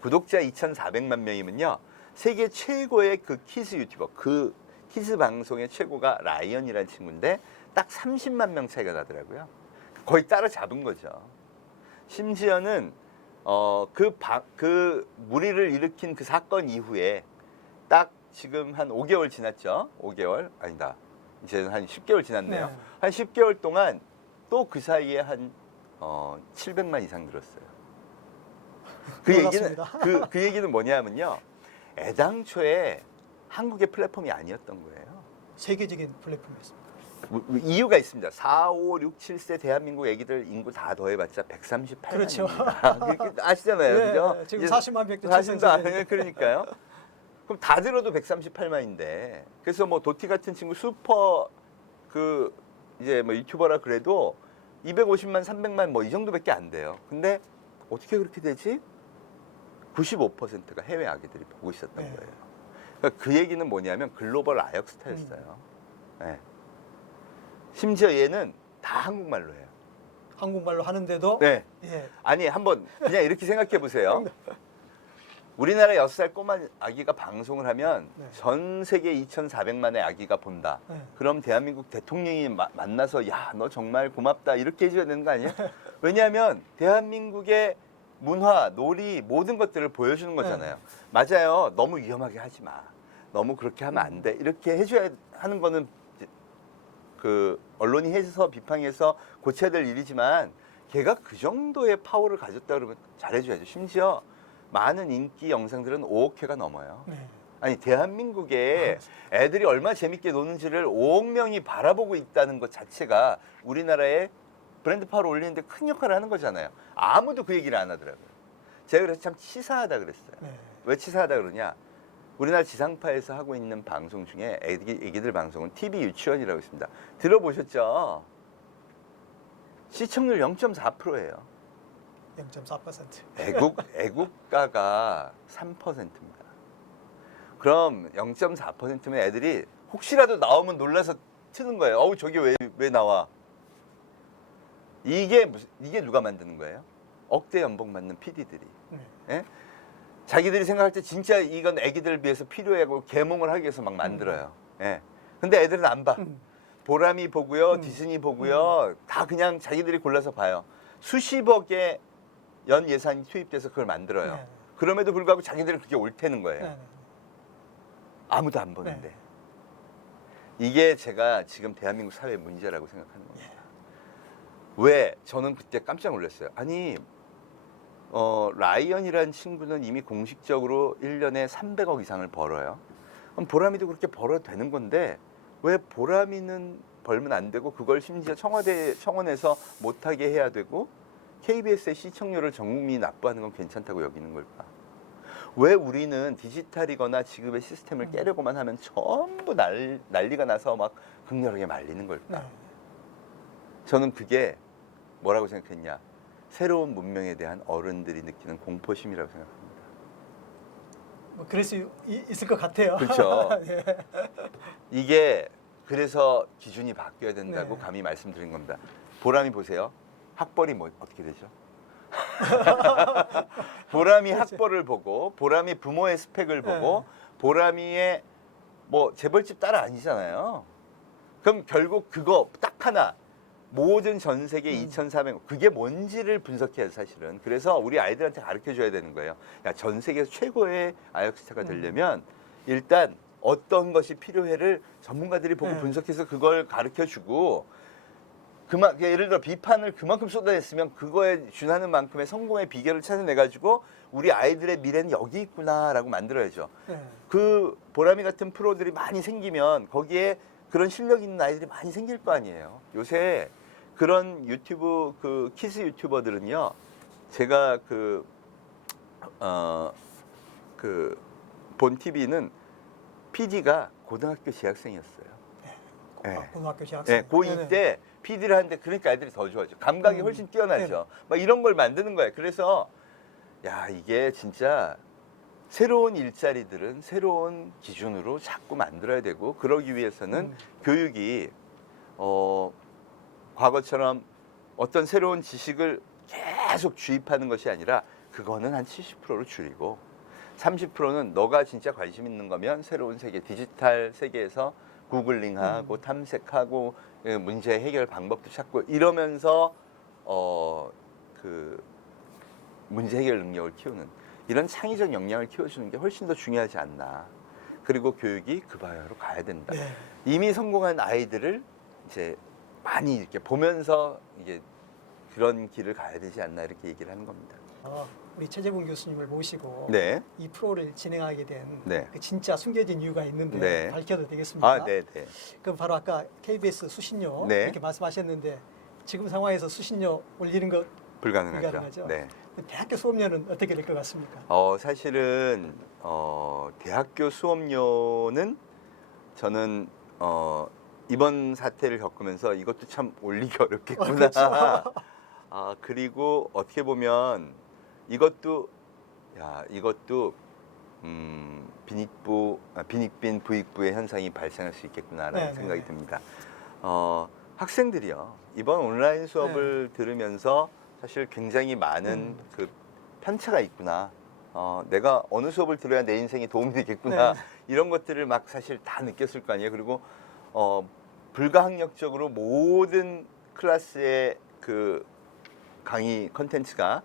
구독자 2,400만 명이면요, 세계 최고의 그 키즈 유튜버, 그 키즈 방송의 최고가 라이언이라는 친구인데 딱 30만 명 차이가 나더라고요. 거의 따라잡은 거죠. 심지어는 그 무리를 일으킨 그 사건 이후에 딱 지금 한 5개월 지났죠. 5개월 아니다. 이제는 한 10개월 지났네요. 네. 한 10개월 동안 또 그 사이에 한 700만 이상 늘었어요. 그 얘기는 뭐냐면요, 애당초에 한국의 플랫폼이 아니었던 거예요. 세계적인 플랫폼이었습니다. 이유가 있습니다. 4, 5, 6, 7세 대한민국 애기들 인구 다 더해봤자 138만입니다. 그렇죠. 아시잖아요, 네, 그죠? 지금 이제 40만 100대 40도 안 해요. 그러니까요. 그럼 다 들어도 138만인데. 그래서 뭐 도티 같은 친구 슈퍼 그 이제 뭐 유튜버라 그래도 250만, 300만 뭐 이 정도밖에 안 돼요. 근데 어떻게 그렇게 되지? 95%가 해외 아기들이 보고 있었던 네. 거예요. 그러니까 그 얘기는 뭐냐면 글로벌 아역 스타였어요. 네. 심지어 얘는 다 한국말로 해요. 한국말로 하는데도 네. 예. 아니 한번 그냥 이렇게 생각해 보세요. 우리나라 6살 꼬마 아기가 방송을 하면 네. 전 세계 2,400만의 아기가 본다. 네. 그럼 대한민국 대통령이 만나서 야, 너 정말 고맙다 이렇게 해줘야 되는 거 아니에요? 왜냐하면 대한민국의 문화, 놀이 모든 것들을 보여주는 거잖아요. 맞아요. 너무 위험하게 하지 마. 너무 그렇게 하면 안 돼. 이렇게 해줘야 하는 거는 그 언론이 해서 비판해서 고쳐야 될 일이지만 걔가 그 정도의 파워를 가졌다 그러면 잘해줘야죠. 심지어 많은 인기 영상들은 5억 회가 넘어요. 네. 아니 대한민국에 애들이 얼마나 재밌게 노는지를 5억 명이 바라보고 있다는 것 자체가 우리나라의 브랜드 파워를 올리는데 큰 역할을 하는 거잖아요. 아무도 그 얘기를 안 하더라고요. 제가 그래서 참 치사하다 그랬어요. 네. 왜 치사하다 그러냐? 우리나라 지상파에서 하고 있는 방송 중에 애기들 방송은 TV 유치원이라고 있습니다. 들어보셨죠? 시청률 0.4%예요. 0.4%. 애국가가 3%입니다. 그럼 0.4%면 애들이 혹시라도 나오면 놀라서 트는 거예요. 어우 저게 왜 나와? 이게 누가 만드는 거예요? 억대 연봉 받는 PD들이. 네. 예? 자기들이 생각할 때 진짜 이건 애기들을 위해서 필요하고 계몽을 하기 위해서 막 만들어요. 예. 근데 애들은 안 봐. 보람이 보고요, 디즈니 보고요, 다 그냥 자기들이 골라서 봐요. 수십억의 연 예산이 투입돼서 그걸 만들어요. 네. 그럼에도 불구하고 자기들은 그게 옳다는 거예요. 네. 아무도 안 보는데. 이게 제가 지금 대한민국 사회의 문제라고 생각하는 겁니다. 왜? 저는 그때 깜짝 놀랐어요. 아니, 라이언이라는 친구는 이미 공식적으로 1년에 300억 이상을 벌어요. 그럼 보람이도 그렇게 벌어도 되는 건데 왜 보람이는 벌면 안 되고 그걸 심지어 청원에서 못하게 해야 되고 KBS의 시청률을 전 국민이 납부하는 건 괜찮다고 여기는 걸까? 왜 우리는 디지털이거나 지금의 시스템을 깨려고만 하면 전부 난리가 나서 막 극렬하게 말리는 걸까? 네. 저는 그게 뭐라고 생각했냐? 새로운 문명에 대한 어른들이 느끼는 공포심이라고 생각합니다. 뭐 그럴 수 있을 것 같아요. 그렇죠. 예. 이게 그래서 기준이 바뀌어야 된다고 네. 감히 말씀드린 겁니다. 보람이 보세요. 학벌이 뭐 어떻게 되죠? 보람이 학벌을 보고 보람이 부모의 스펙을 보고 보람이의 뭐 재벌집 딸 아니잖아요. 그럼 결국 그거 딱 하나 모든 전 세계 2,400억 그게 뭔지를 분석해야 사실은. 그래서 우리 아이들한테 가르쳐 줘야 되는 거예요. 야, 전 세계에서 최고의 아역스타가 되려면 일단 어떤 것이 필요해를 전문가들이 보고 분석해서 그걸 가르쳐 주고 예를 들어 비판을 그만큼 쏟아냈으면 그거에 준하는 만큼의 성공의 비결을 찾아내 가지고 우리 아이들의 미래는 여기 있구나라고 만들어야죠. 네. 그 보람이 같은 프로들이 많이 생기면 거기에 그런 실력 있는 아이들이 많이 생길 거 아니에요. 요새 그런 유튜브 그 키즈 유튜버들은요. 제가 본 TV는 PD가 고등학교 재학생이었어요. 네. 고등학교 재학생. 네, 고2 때 PD를 하는데 그러니까 애들이 더 좋아져. 감각이 훨씬 뛰어나죠. 막 이런 걸 만드는 거예요. 그래서 야, 이게 진짜 새로운 일자리들은 새로운 기준으로 자꾸 만들어야 되고 그러기 위해서는 교육이 과거처럼 어떤 새로운 지식을 계속 주입하는 것이 아니라 그거는 한 70%로 줄이고 30%는 너가 진짜 관심 있는 거면 새로운 세계, 디지털 세계에서 구글링하고 탐색하고 문제 해결 방법도 찾고 이러면서 그 문제 해결 능력을 키우는 이런 창의적 역량을 키워주는 게 훨씬 더 중요하지 않나. 그리고 교육이 그 방향으로 가야 된다. 네. 이미 성공한 아이들을 이제 많이 이렇게 보면서 이게 그런 길을 가야 되지 않나 이렇게 얘기를 하는 겁니다. 우리 최재군 교수님을 모시고 네. 이 프로를 진행하게 된 네. 그 진짜 숨겨진 이유가 있는데 네. 밝혀도 되겠습니까? 아, 네, 네. 그럼 바로 아까 KBS 수신료 네. 이렇게 말씀하셨는데 지금 상황에서 수신료 올리는 것 불가능하죠. 불가능하죠. 네. 대학교 수업료는 어떻게 될 것 같습니까? 사실은 대학교 수업료는 저는 이번 사태를 겪으면서 이것도 참 올리기 어렵겠구나. 그렇죠. 그리고 어떻게 보면 이것도 빈익빈 부익부의 현상이 발생할 수 있겠구나라는 네, 생각이 네. 듭니다. 학생들이요, 이번 온라인 수업을 들으면서 사실 굉장히 많은 그 편차가 있구나. 내가 어느 수업을 들어야 내 인생에 도움이 되겠구나. 네. 이런 것들을 막 사실 다 느꼈을 거 아니에요. 그리고 불가항력적으로 모든 클래스의 그 강의 컨텐츠가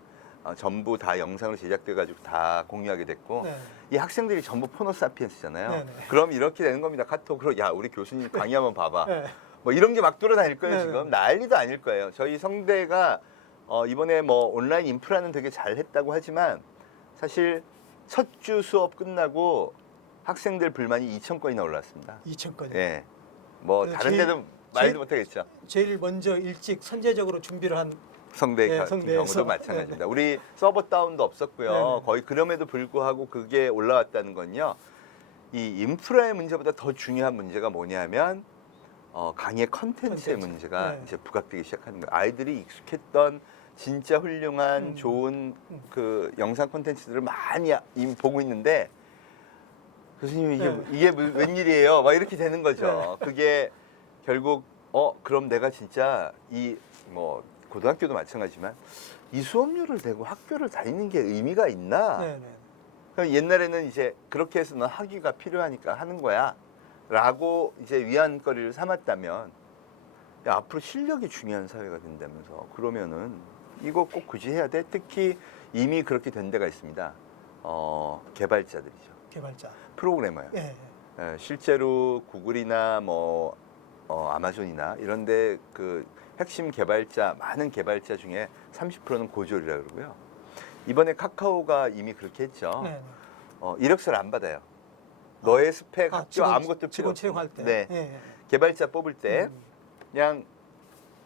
전부 다 영상으로 제작돼 가지고 다 공유하게 됐고, 네. 이 학생들이 전부 포노사피엔스잖아요. 네네. 그럼 이렇게 되는 겁니다. 카톡으로 야, 우리 교수님 강의 한번 봐봐. 네. 뭐 이런 게 막 돌아다닐 거예요. 네네. 지금 난리도 아닐 거예요. 저희 성대가 이번에 뭐 온라인 인프라는 되게 잘했다고 하지만 사실 첫 주 수업 끝나고 학생들 불만이 2,000건이나 올랐습니다. 2,000건. 예, 뭐 다른 제일- 데는 말도 못하겠죠. 제일 먼저 일찍 선제적으로 준비를 한 성대 네, 같은 성대에서. 경우도 마찬가지입니다. 우리 서버 다운도 없었고요. 네네. 거의 그럼에도 불구하고 그게 올라왔다는 건요, 이 인프라의 문제보다 더 중요한 문제가 뭐냐면 강의 컨텐츠의 컨텐츠. 문제가 네. 이제 부각되기 시작하는 거예요. 아이들이 익숙했던 진짜 훌륭한 좋은 그 영상 콘텐츠들을 많이 보고 있는데, 교수님 이게 웬일이에요? 막 이렇게 되는 거죠. 그게 결국 그럼 내가 진짜 이 뭐 고등학교도 마찬가지지만 이 수업료를 내고 학교를 다니는 게 의미가 있나? 네네. 그럼 옛날에는 이제 그렇게 해서 넌 학위가 필요하니까 하는 거야 라고 이제 위안거리를 삼았다면, 야, 앞으로 실력이 중요한 사회가 된다면서 그러면은 이거 꼭 굳이 해야 돼? 특히 이미 그렇게 된 데가 있습니다. 개발자들이죠. 개발자. 프로그래머요. 예. 실제로 구글이나 뭐 아마존이나 이런데 그 핵심 개발자, 많은 개발자 중에 30%는 고졸이라 그러고요. 이번에 카카오가 이미 그렇게 했죠. 네. 이력서를 안 받아요. 너의 스펙, 학교 직원- 아무것도 필요 직원 없어요. 채용할 때. 네. 예. 개발자 뽑을 때 음. 그냥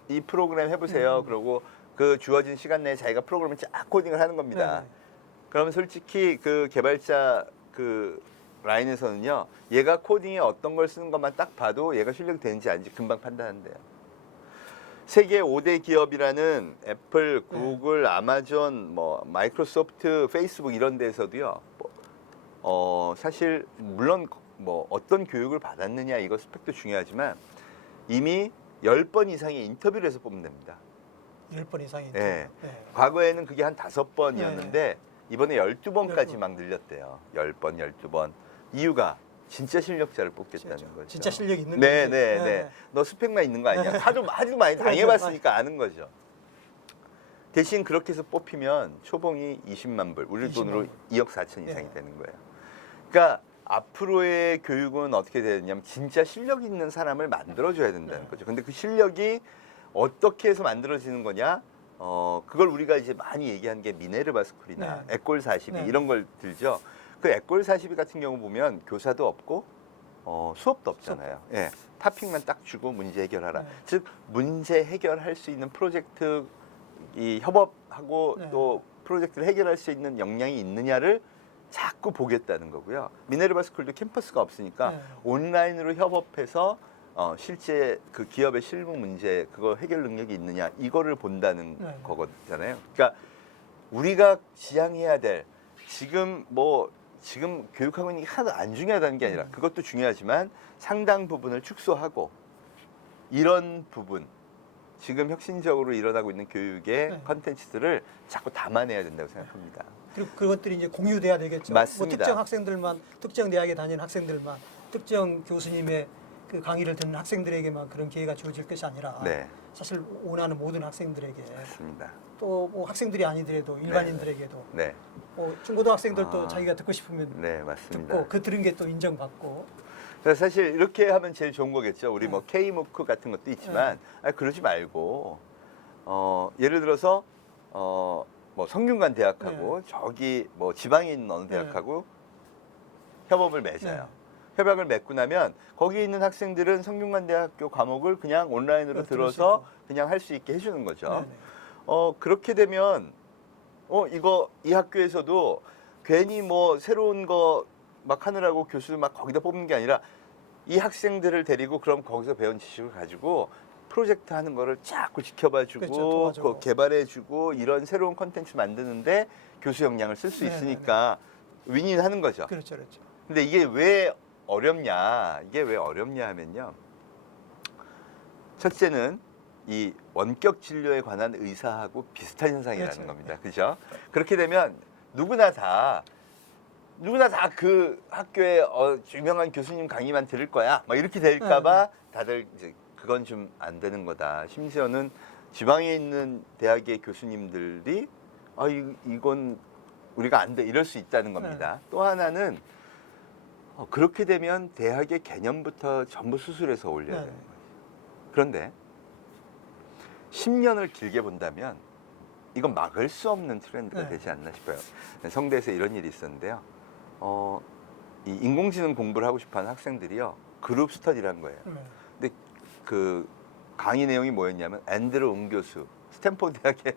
이 프로그램 해보세요. 그러고 그 주어진 시간 내에 자기가 프로그램을 쫙 코딩을 하는 겁니다. 네네. 그러면 솔직히 그 개발자 그 라인에서는요, 얘가 코딩에 어떤 걸 쓰는 것만 딱 봐도 얘가 실력이 되는지 아닌지 금방 판단한대요. 세계 5대 기업이라는 애플, 구글, 아마존, 뭐 마이크로소프트, 페이스북 이런 데서도요, 사실 물론 뭐 어떤 교육을 받았느냐 이거 스펙도 중요하지만 이미 10번 이상의 인터뷰를 해서 뽑으면 됩니다. 10번 이상이. 네. 네. 과거에는 그게 한 5번이었는데 이번에 12번까지 12번. 막 늘렸대요. 10번, 12번. 이유가 진짜 실력자를 뽑겠다는 거죠. 진짜 실력 있는 네, 거지. 네, 네. 너 스펙만 있는 거 아니야? 하도 많이 당해봤으니까 아는 거죠. 대신 그렇게 해서 뽑히면 초봉이 20만 불, 우리 20만 돈으로 불. 2억 4천 이상이 네. 되는 거예요. 그러니까 앞으로의 교육은 어떻게 되느냐면 진짜 실력 있는 사람을 만들어줘야 된다는 거죠. 근데 그 실력이 어떻게 해서 만들어지는 거냐? 그걸 우리가 이제 많이 얘기하는 게 미네르바 스쿨이나 네. 에꼴 42 네. 이런 걸 들죠. 그 에꼴 42 같은 경우 보면 교사도 없고 수업도 없잖아요. 예, 타픽만 딱 주고 문제 해결하라. 네. 즉 문제 해결할 수 있는 프로젝트 이 협업하고 네. 또 프로젝트를 해결할 수 있는 역량이 있느냐를 자꾸 보겠다는 거고요. 미네르바 스쿨도 캠퍼스가 없으니까 네. 온라인으로 협업해서 실제 그 기업의 실무 문제 그거 해결 능력이 있느냐 이거를 본다는 네. 거거든요. 그러니까 우리가 지향해야 될 지금 교육하고 있는 게 하나도 안 중요하다는 게 아니라 그것도 중요하지만 상당 부분을 축소하고 이런 부분 지금 혁신적으로 일어나고 있는 교육의 네. 컨텐츠들을 자꾸 담아내야 된다고 생각합니다. 그리고 그것들이 이제 공유돼야 되겠죠. 맞습니다. 뭐 특정 학생들만, 특정 대학에 다니는 학생들만, 특정 교수님의 그 강의를 듣는 학생들에게만 그런 기회가 주어질 것이 아니라 네, 사실 원하는 모든 학생들에게 맞습니다. 또 뭐 학생들이 아니더라도 일반인들에게도 네, 뭐 중고등학생들도 아. 자기가 듣고 싶으면 네, 맞습니다. 듣고 그 들은 게 또 인정받고. 그래서 사실 이렇게 하면 제일 좋은 거겠죠. 우리 뭐 K무크 같은 것도 있지만 그러지 말고 예를 들어서 뭐 성균관 대학하고 저기 뭐 지방에 있는 어느 대학하고 협업을 맺어요. 네. 협약을 맺고 나면 거기 있는 학생들은 성균관 대학교 과목을 그냥 온라인으로 들을 수 들어서 있고. 그냥 할 수 있게 해주는 거죠. 네네. 그렇게 되면 이거 이 학교에서도 괜히 뭐 새로운 거 막 하느라고 교수를 막 거기다 뽑는 게 아니라 이 학생들을 데리고 그럼 거기서 배운 지식을 가지고 프로젝트 하는 거를 자꾸 지켜봐주고 그렇죠, 도와주고. 그 개발해주고 이런 새로운 컨텐츠 만드는데 교수 역량을 쓸 수 네네네. 있으니까 윈윈하는 거죠. 그렇죠, 그렇죠. 근데 이게 왜 어렵냐? 이게 왜 어렵냐 하면요. 첫째는 이 원격 진료에 관한 의사하고 비슷한 현상이라는 그렇죠. 겁니다. 그죠? 그렇게 되면 누구나 다 그 학교에 유명한 교수님 강의만 들을 거야. 막 이렇게 될까봐 다들 이제 그건 좀 안 되는 거다. 심지어는 지방에 있는 대학의 교수님들이 이건 우리가 안 돼. 이럴 수 있다는 겁니다. 또 하나는 그렇게 되면 대학의 개념부터 전부 수술해서 올려야 되는 거예요. 그런데 10년을 길게 본다면 이건 막을 수 없는 트렌드가 네. 되지 않나 싶어요. 성대에서 이런 일이 있었는데요. 이 인공지능 공부를 하고 싶어하는 학생들이요. 그룹 스터디라는 거예요. 근데 그 강의 내용이 뭐였냐면 앤드루 교수, 스탠포드 대학의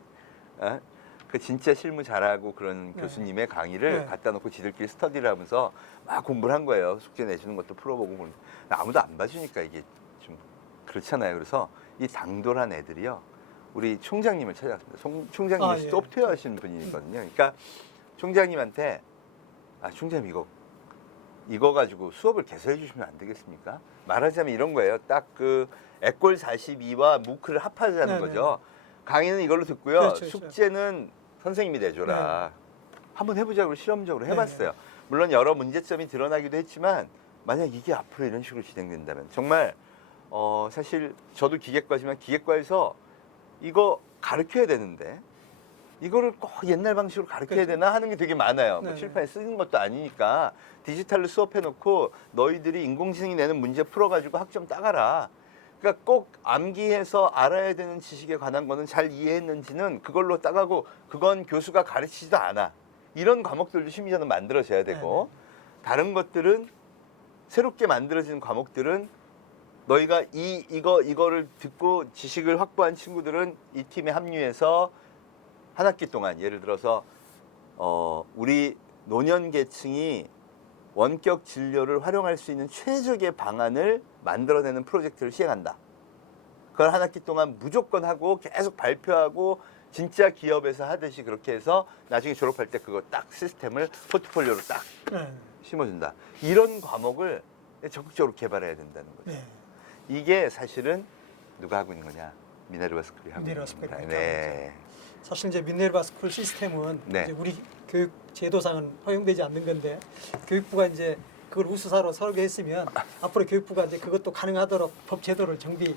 그 진짜 실무 잘하고 그런 교수님의 강의를 갖다 놓고 지들끼리 스터디를 하면서 막 공부를 한 거예요. 숙제 내주는 것도 풀어보고. 아무도 안 봐주니까 이게 좀 그렇잖아요. 그래서 이 당돌한 애들이요. 우리 총장님을 찾아갔습니다. 총장님이 소프트웨어 하시는 분이거든요. 그러니까 총장님한테 총장님 이거 가지고 수업을 개설해 주시면 안 되겠습니까? 말하자면 이런 거예요. 딱 그 에꼴 42와 무크를 합하자는 거죠. 강의는 이걸로 듣고요. 그렇죠, 숙제는 선생님이 내줘라. 한번 해보자고 실험적으로 해봤어요. 물론 여러 문제점이 드러나기도 했지만 만약 이게 앞으로 이런 식으로 진행된다면 정말 사실 저도 기계과지만 기계과에서 이거 가르쳐야 되는데 이거를 꼭 옛날 방식으로 가르쳐야 되나 하는 게 되게 많아요. 뭐 칠판에 쓰는 것도 아니니까 디지털로 수업해놓고 너희들이 인공지능이 내는 문제 풀어가지고 학점 따가라. 그러니까 꼭 암기해서 알아야 되는 지식에 관한 거는 잘 이해했는지는 그걸로 따가고 그건 교수가 가르치지도 않아. 이런 과목들도 심리전은 만들어져야 되고 다른 것들은 새롭게 만들어지는 과목들은 너희가 이거를 듣고 지식을 확보한 친구들은 이 팀에 합류해서 한 학기 동안 예를 들어서 우리 노년 계층이 원격 진료를 활용할 수 있는 최적의 방안을 만들어내는 프로젝트를 시행한다. 그걸 한 학기 동안 무조건 하고 계속 발표하고 진짜 기업에서 하듯이 그렇게 해서 나중에 졸업할 때 그거 딱 시스템을 포트폴리오로 딱 심어준다. 이런 과목을 적극적으로 개발해야 된다는 거죠. 이게 사실은 누가 하고 있는 거냐? 미네르바 스쿨이 하고 있는 겁니다. 네. 사실 이제 미네르바 스쿨 시스템은 이제 우리 교육 제도상은 허용되지 않는 건데 교육부가 이제 그걸 우수사로 설계했으면 앞으로 교육부가 이제 그것도 가능하도록 법 제도를 정비.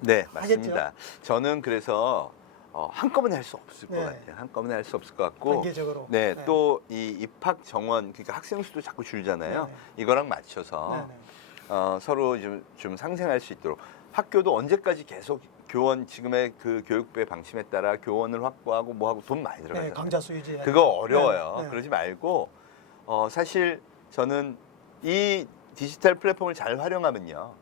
네, 맞습니다. 저는 그래서 한꺼번에 할 수 없을 것 같아요. 한꺼번에 할 수 없을 것 같고. 단계적으로. 또 이 입학 정원, 그러니까 학생 수도 자꾸 줄잖아요. 이거랑 맞춰서 서로 좀 상생할 수 있도록 학교도 언제까지 계속 교원 지금의 그 교육부의 방침에 따라 교원을 확보하고 뭐하고 돈 많이 들어가잖아요. 강좌 수 유지. 그거 어려워요. 그러지 말고 사실 저는 이 디지털 플랫폼을 잘 활용하면요.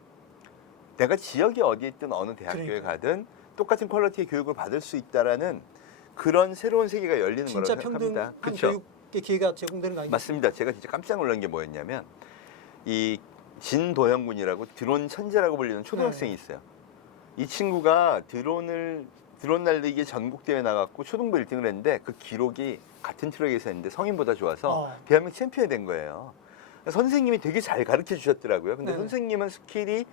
내가 지역이 어디에 있든 어느 대학교에 가든 똑같은 퀄리티의 교육을 받을 수 있다라는 그런 새로운 세계가 열리는 거라고 진짜 생각합니다. 평등한 교육의 기회가 제공되는 거 아닙니까? 맞습니다. 제가 진짜 깜짝 놀란 게 뭐였냐면 이 진도현 군이라고 드론 천재라고 불리는 초등학생이 있어요. 이 친구가 드론 날리기 전국 대회 나갔고 초등부 1등을 했는데 그 기록이 같은 트랙에서 했는데 성인보다 좋아서 대한민국 챔피언이 된 거예요. 선생님이 되게 잘 가르쳐 주셨더라고요. 근데 선생님은 스킬이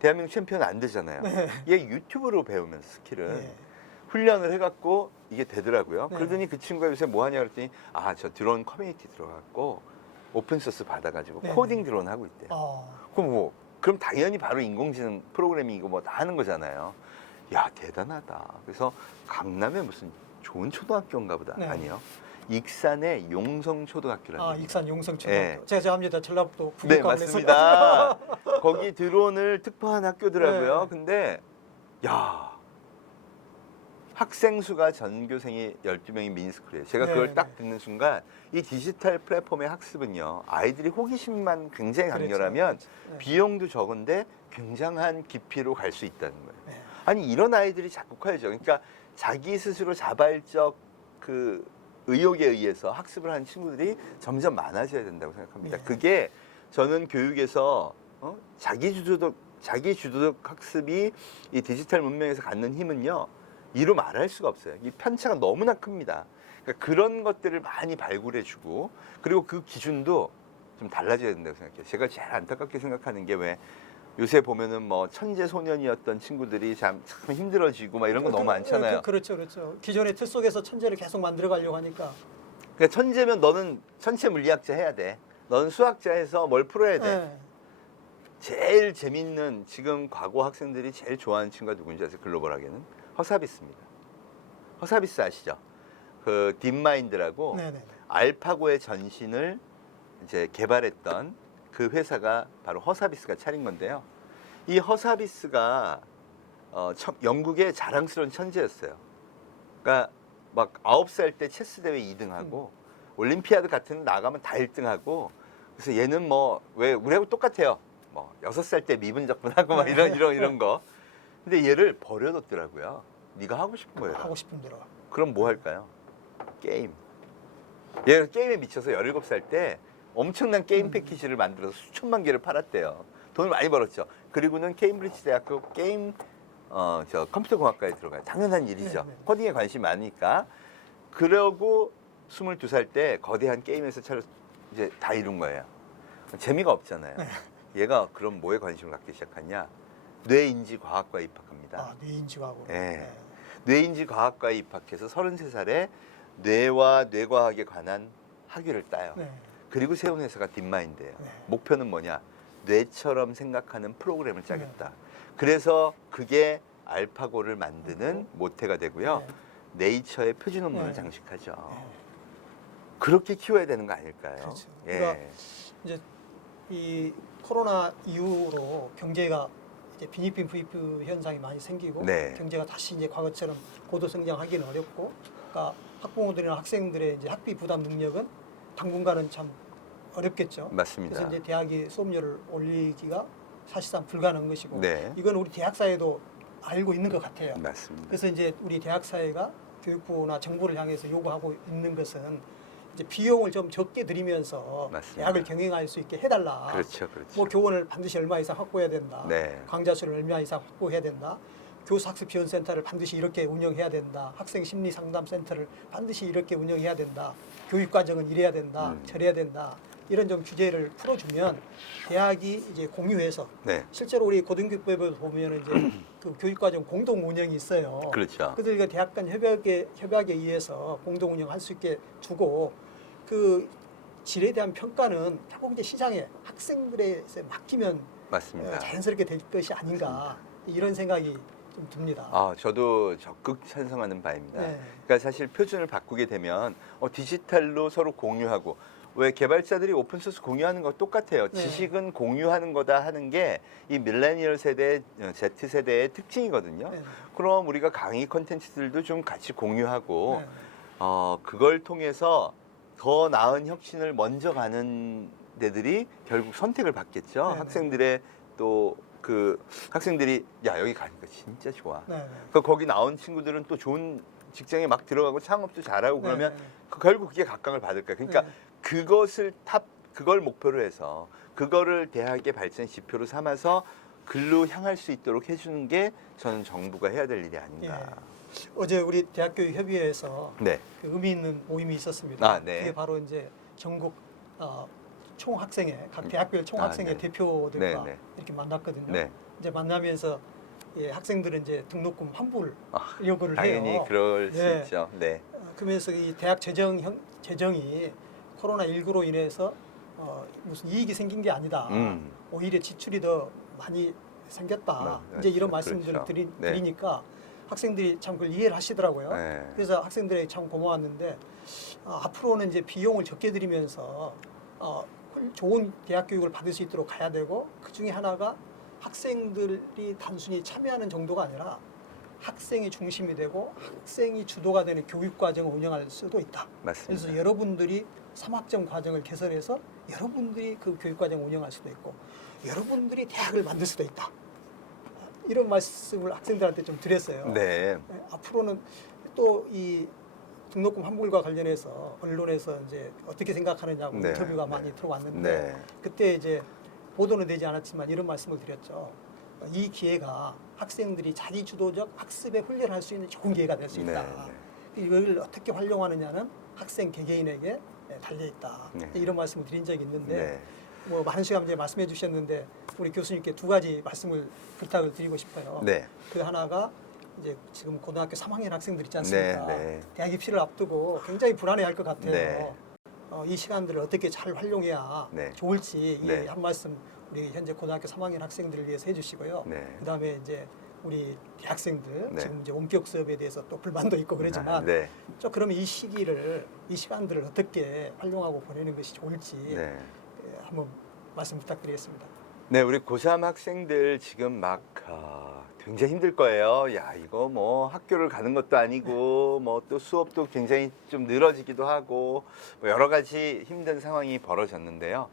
대한민국 챔피언 안 되잖아요. 얘 유튜브로 배우면서 스킬을 훈련을 해갖고 이게 되더라고요. 그러더니 그 친구가 요새 뭐 하냐 그랬더니 저 드론 커뮤니티 들어갔고 오픈소스 받아가지고 코딩 드론 하고 있대요. 그럼 당연히 바로 인공지능 프로그래밍이고 뭐 다 하는 거잖아요. 야, 대단하다. 그래서 강남에 무슨 좋은 초등학교인가 보다. 아니요. 익산의 용성초등학교라는. 익산 용성초등학교. 제가 합니다. 전라북도 네, 북이과에서. 맞습니다. 거기 드론을 특파한 학교더라고요. 근데 야, 학생 수가 전교생이 12명인 미니스쿨이에요. 제가 그걸 딱 듣는 순간 이 디지털 플랫폼의 학습은요. 아이들이 호기심만 굉장히 강렬하면 비용도 적은데 굉장한 깊이로 갈 수 있다는 거예요. 아니 이런 아이들이 자꾸 커야죠. 그러니까 자기 스스로 자발적 그 의욕에 의해서 학습을 하는 친구들이 점점 많아져야 된다고 생각합니다. 예. 그게 저는 교육에서 자기 주도적 학습이 이 디지털 문명에서 갖는 힘은요, 이루 말할 수가 없어요. 이 편차가 너무나 큽니다. 그러니까 그런 것들을 많이 발굴해주고, 그리고 그 기준도 좀 달라져야 된다고 생각해요. 제가 제일 안타깝게 생각하는 게, 왜 요새 보면은 뭐 천재 소년이었던 친구들이 참 힘들어지고 막 이런 거 너무 많잖아요. 그렇죠. 기존의 틀 속에서 천재를 계속 만들어 가려고 하니까. 그러니까 천재면 너는 천체 물리학자 해야 돼. 너는 수학자 해서 뭘 풀어야 돼. 예. 제일 재밌는, 지금 과거 학생들이 제일 좋아하는 친구가 누군지 아세요? 글로벌하게는 허사비스입니다. 허사비스 아시죠? 그 딥마인드라고 네네. 알파고의 전신을 이제 개발했던 그 회사가 바로 허사비스가 차린 건데요. 이 허사비스가 영국의 자랑스러운 천재였어요. 그러니까 막 9살 때 체스 대회 2등하고 올림피아드 같은 데 나가면 다 1등하고, 그래서 얘는 뭐 왜 우리하고 똑같아요. 뭐 6살 때 미분적분하고 막 이런 거. 근데 얘를 버려뒀더라고요. 네가 하고 싶은 거예요. 하고 싶은 대로. 그럼 뭐 할까요? 게임. 얘가 게임에 미쳐서 17살 때 엄청난 게임 패키지를 만들어서 수천만 개를 팔았대요. 돈을 많이 벌었죠. 그리고는 케임브리지 대학교 게임 컴퓨터 공학과에 들어가요. 당연한 일이죠. 네. 코딩에 관심이 많으니까. 그러고 22살 때 거대한 게임에서 이제 다 이룬 거예요. 재미가 없잖아요. 네. 얘가 그럼 뭐에 관심을 갖기 시작하냐? 뇌인지과학과에 입학합니다. 아, 뇌인지과학으로. 네. 뇌인지과학과에 입학해서 33살에 뇌와 뇌과학에 관한 학위를 따요. 네. 그리고 세운 회사가 딥마인드예요. 네. 목표는 뭐냐? 뇌처럼 생각하는 프로그램을 짜겠다. 그래서 그게 알파고를 만드는 모태가 되고요. 네. 네이처의 표지 논문을 네. 장식하죠. 네. 그렇게 키워야 되는 거 아닐까요? 그렇죠. 예. 그러니까 이제 이 코로나 이후로 경제가 이제 빈익빈 부익부 현상이 많이 생기고, 네. 경제가 다시 이제 과거처럼 고도 성장하기는 어렵고, 그러니까 학부모들이나 학생들의 이제 학비 부담 능력은 당분간은 참 어렵겠죠. 맞습니다. 그래서 이제 대학이 수업료를 올리기가 사실상 불가능한 것이고, 네. 이건 우리 대학 사회도 알고 있는 것 같아요. 맞습니다. 그래서 이제 우리 대학 사회가 교육부나 정부를 향해서 요구하고 있는 것은 이제 비용을 좀 적게 들이면서 맞습니다. 대학을 경영할 수 있게 해달라. 그렇죠. 뭐 교원을 반드시 얼마 이상 확보해야 된다. 네. 강좌 수를 얼마 이상 확보해야 된다. 교수 학습 지원 센터를 반드시 이렇게 운영해야 된다. 학생 심리 상담 센터를 반드시 이렇게 운영해야 된다. 교육 과정은 이래야 된다. 저래야 된다. 이런 좀 규제를 풀어주면 대학이 이제 공유해서, 네. 실제로 우리 고등교육부에 보면 이제 그 교육과정 공동 운영이 있어요. 그렇죠. 그들과 대학 간 협약에 의해서 공동 운영할 수 있게 두고, 그 질에 대한 평가는 결국 이제 시장에 학생들에 맡기면 맞습니다. 자연스럽게 될 것이 아닌가, 이런 생각이 좀 듭니다. 아, 저도 적극 찬성하는 바입니다. 네. 그러니까 사실 표준을 바꾸게 되면 디지털로 서로 공유하고, 왜 개발자들이 오픈소스 공유하는 거 똑같아요. 네. 지식은 공유하는 거다 하는 게 이 밀레니얼 세대, Z세대의 특징이거든요. 네. 그럼 우리가 강의 콘텐츠들도 좀 같이 공유하고 네. 그걸 통해서 더 나은 혁신을 먼저 가는 데들이 결국 선택을 받겠죠. 네. 학생들의 또 그 학생들이 야, 여기 가니까 진짜 좋아. 네. 그 거기 나온 친구들은 또 좋은 직장에 막 들어가고 창업도 잘하고 그러면 네. 결국 그게 각광을 받을 거예요. 그러니까 네. 그걸 목표로 해서 그거를 대학의 발전 지표로 삼아서 글로 향할 수 있도록 해주는 게 저는 정부가 해야 될 일이 아닌가. 예. 어제 우리 대학교협의회에서 네. 그 의미 있는 모임이 있었습니다. 아, 네. 그게 바로 이제 전국 총학생회, 각 대학별 총학생회 네. 대표들과 네, 네. 이렇게 만났거든요. 네. 이제 만나면서 학생들은 이제 등록금 환불 아, 요구를 당연히 해요. 그럴 수 네. 있죠. 네. 그러면서 이 대학 재정이 코로나19로 인해서 무슨 이익이 생긴 게 아니다. 오히려 지출이 더 많이 생겼다. 이제 이런 말씀들을 그렇죠. 네. 드리니까 학생들이 참 그걸 이해를 하시더라고요. 네. 그래서 학생들에게 참 고마웠는데, 앞으로는 이제 비용을 적게 들이면서 좋은 대학 교육을 받을 수 있도록 가야 되고, 그 중에 하나가 학생들이 단순히 참여하는 정도가 아니라 학생이 중심이 되고 학생이 주도가 되는 교육 과정을 운영할 수도 있다. 맞습니다. 그래서 여러분들이 3학점 과정을 개설해서 여러분들이 그 교육 과정을 운영할 수도 있고, 여러분들이 대학을 만들 수도 있다. 이런 말씀을 학생들한테 좀 드렸어요. 네. 앞으로는 또 이 등록금 환불과 관련해서 언론에서 이제 어떻게 생각하느냐고 네, 인터뷰가 네. 많이 들어왔는데 네. 그때 이제 보도는 되지 않았지만 이런 말씀을 드렸죠. 이 기회가 학생들이 자기 주도적 학습에 훈련할 수 있는 좋은 기회가 될 수 있다. 네, 이걸 어떻게 활용하느냐는 학생 개개인에게 달려 있다. 네. 이런 말씀을 드린 적이 있는데 네. 뭐 많은 시간 이제 말씀해 주셨는데 우리 교수님께 두 가지 말씀을 부탁을 드리고 싶어요. 네. 그 하나가 이제 지금 고등학교 3학년 학생들 있지 않습니까? 네, 네. 대학 입시를 앞두고 굉장히 불안해할 것 같아요. 네. 이 시간들을 어떻게 잘 활용해야 네. 좋을지 이 네. 한 말씀 우리 현재 고등학교 3학년 학생들을 위해서 해주시고요. 네. 그다음에 이제 우리 대학생들 네. 지금 이제 원격 수업에 대해서 또 불만도 있고 그러지만 네. 저 그러면 이 시간들을 어떻게 활용하고 보내는 것이 좋을지 네. 한번 말씀 부탁드리겠습니다. 네, 우리 고3 학생들 지금 막 굉장히 힘들 거예요. 야, 이거 뭐 학교를 가는 것도 아니고 뭐 또 수업도 굉장히 좀 늘어지기도 하고 뭐 여러 가지 힘든 상황이 벌어졌는데요.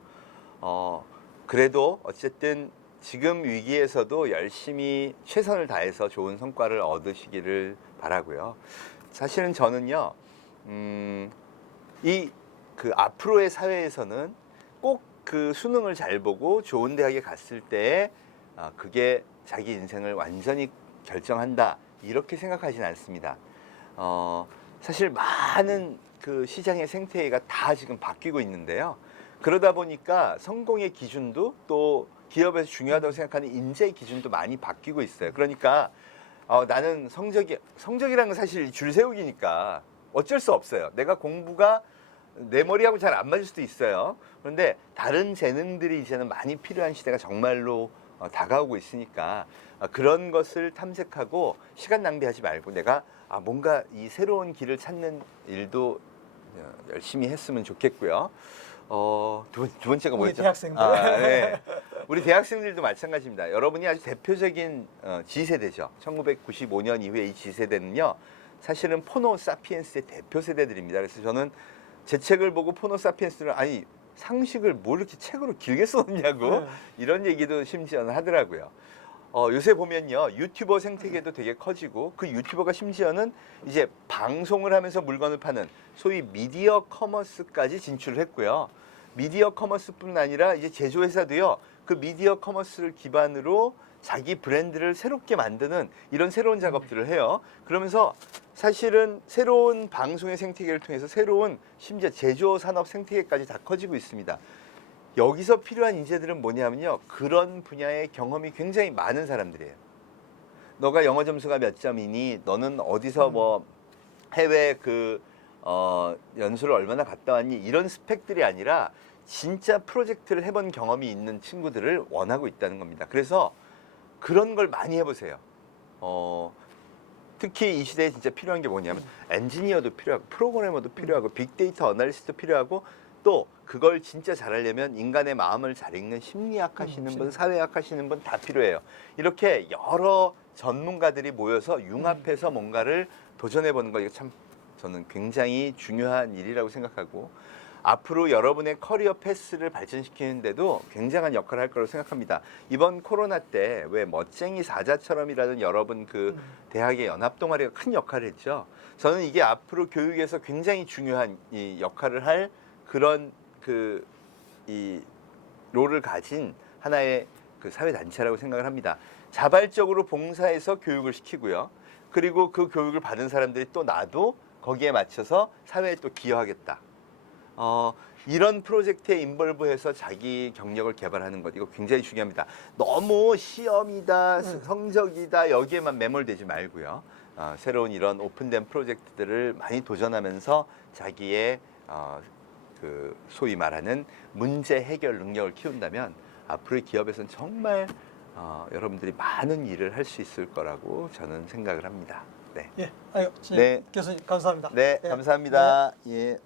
그래도 어쨌든 지금 위기에서도 열심히 최선을 다해서 좋은 성과를 얻으시기를 바라고요. 사실은 저는요, 그 앞으로의 사회에서는 꼭 그 수능을 잘 보고 좋은 대학에 갔을 때 그게 자기 인생을 완전히 결정한다 이렇게 생각하지는 않습니다. 사실 많은 그 시장의 생태계가 다 지금 바뀌고 있는데요. 그러다 보니까 성공의 기준도 또 기업에서 중요하다고 생각하는 인재의 기준도 많이 바뀌고 있어요. 그러니까 나는 성적이라는 건 사실 줄 세우기니까 어쩔 수 없어요. 내가 공부가 내 머리하고 잘 안 맞을 수도 있어요. 그런데 다른 재능들이 이제는 많이 필요한 시대가 정말로 다가오고 있으니까 그런 것을 탐색하고 시간 낭비하지 말고 내가 뭔가 이 새로운 길을 찾는 일도 열심히 했으면 좋겠고요. 두 번째가 우리 뭐였죠? 대학생들. 네. 우리 대학생들도 마찬가지입니다. 여러분이 아주 대표적인 G세대죠. 1995년 이후에 이 G세대는요. 사실은 포노 사피엔스의 대표 세대들입니다. 그래서 저는 제 책을 보고 포노 사피엔스는 아니 상식을 뭘 이렇게 책으로 길게 써놓냐고 이런 얘기도 심지어는 하더라고요. 요새 보면요 유튜버 생태계도 되게 커지고 그 유튜버가 심지어는 이제 방송을 하면서 물건을 파는 소위 미디어 커머스까지 진출을 했고요. 미디어 커머스뿐 아니라 이제 제조회사도요 그 미디어 커머스를 기반으로 자기 브랜드를 새롭게 만드는 이런 새로운 작업들을 해요. 그러면서 사실은 새로운 방송의 생태계를 통해서 새로운 심지어 제조 산업 생태계까지 다 커지고 있습니다. 여기서 필요한 인재들은 뭐냐면요. 그런 분야의 경험이 굉장히 많은 사람들이에요. 너가 영어 점수가 몇 점이니? 너는 어디서 뭐 해외 연수를 얼마나 갔다 왔니? 이런 스펙들이 아니라 진짜 프로젝트를 해본 경험이 있는 친구들을 원하고 있다는 겁니다. 그래서 그런 걸 많이 해보세요. 특히 이 시대에 진짜 필요한 게 뭐냐면 엔지니어도 필요하고 프로그래머도 필요하고 빅데이터 어널리스트도 필요하고 또 그걸 진짜 잘하려면 인간의 마음을 잘 읽는 심리학 하시는 분, 사회학 하시는 분 다 필요해요. 이렇게 여러 전문가들이 모여서 융합해서 뭔가를 도전해보는 거 이거 참 저는 굉장히 중요한 일이라고 생각하고 앞으로 여러분의 커리어 패스를 발전시키는데도 굉장한 역할을 할 거라고 생각합니다. 이번 코로나 때 왜 멋쟁이 사자처럼이라는 여러분 그 대학의 연합 동아리가 큰 역할을 했죠. 저는 이게 앞으로 교육에서 굉장히 중요한 이 역할을 할 그런 이 롤을 가진 하나의 그 사회 단체라고 생각을 합니다. 자발적으로 봉사해서 교육을 시키고요. 그리고 그 교육을 받은 사람들이 또 나도 거기에 맞춰서 사회에 또 기여하겠다. 이런 프로젝트에 인벌브해서 자기 경력을 개발하는 것 이거 굉장히 중요합니다. 너무 시험이다, 성적이다 여기에만 매몰되지 말고요. 새로운 이런 오픈된 프로젝트들을 많이 도전하면서 자기의 그 소위 말하는 문제 해결 능력을 키운다면 앞으로의 기업에서는 정말 여러분들이 많은 일을 할 수 있을 거라고 저는 생각을 합니다. 네. 예, 아유, 네. 교수님 감사합니다. 네, 감사합니다. 예.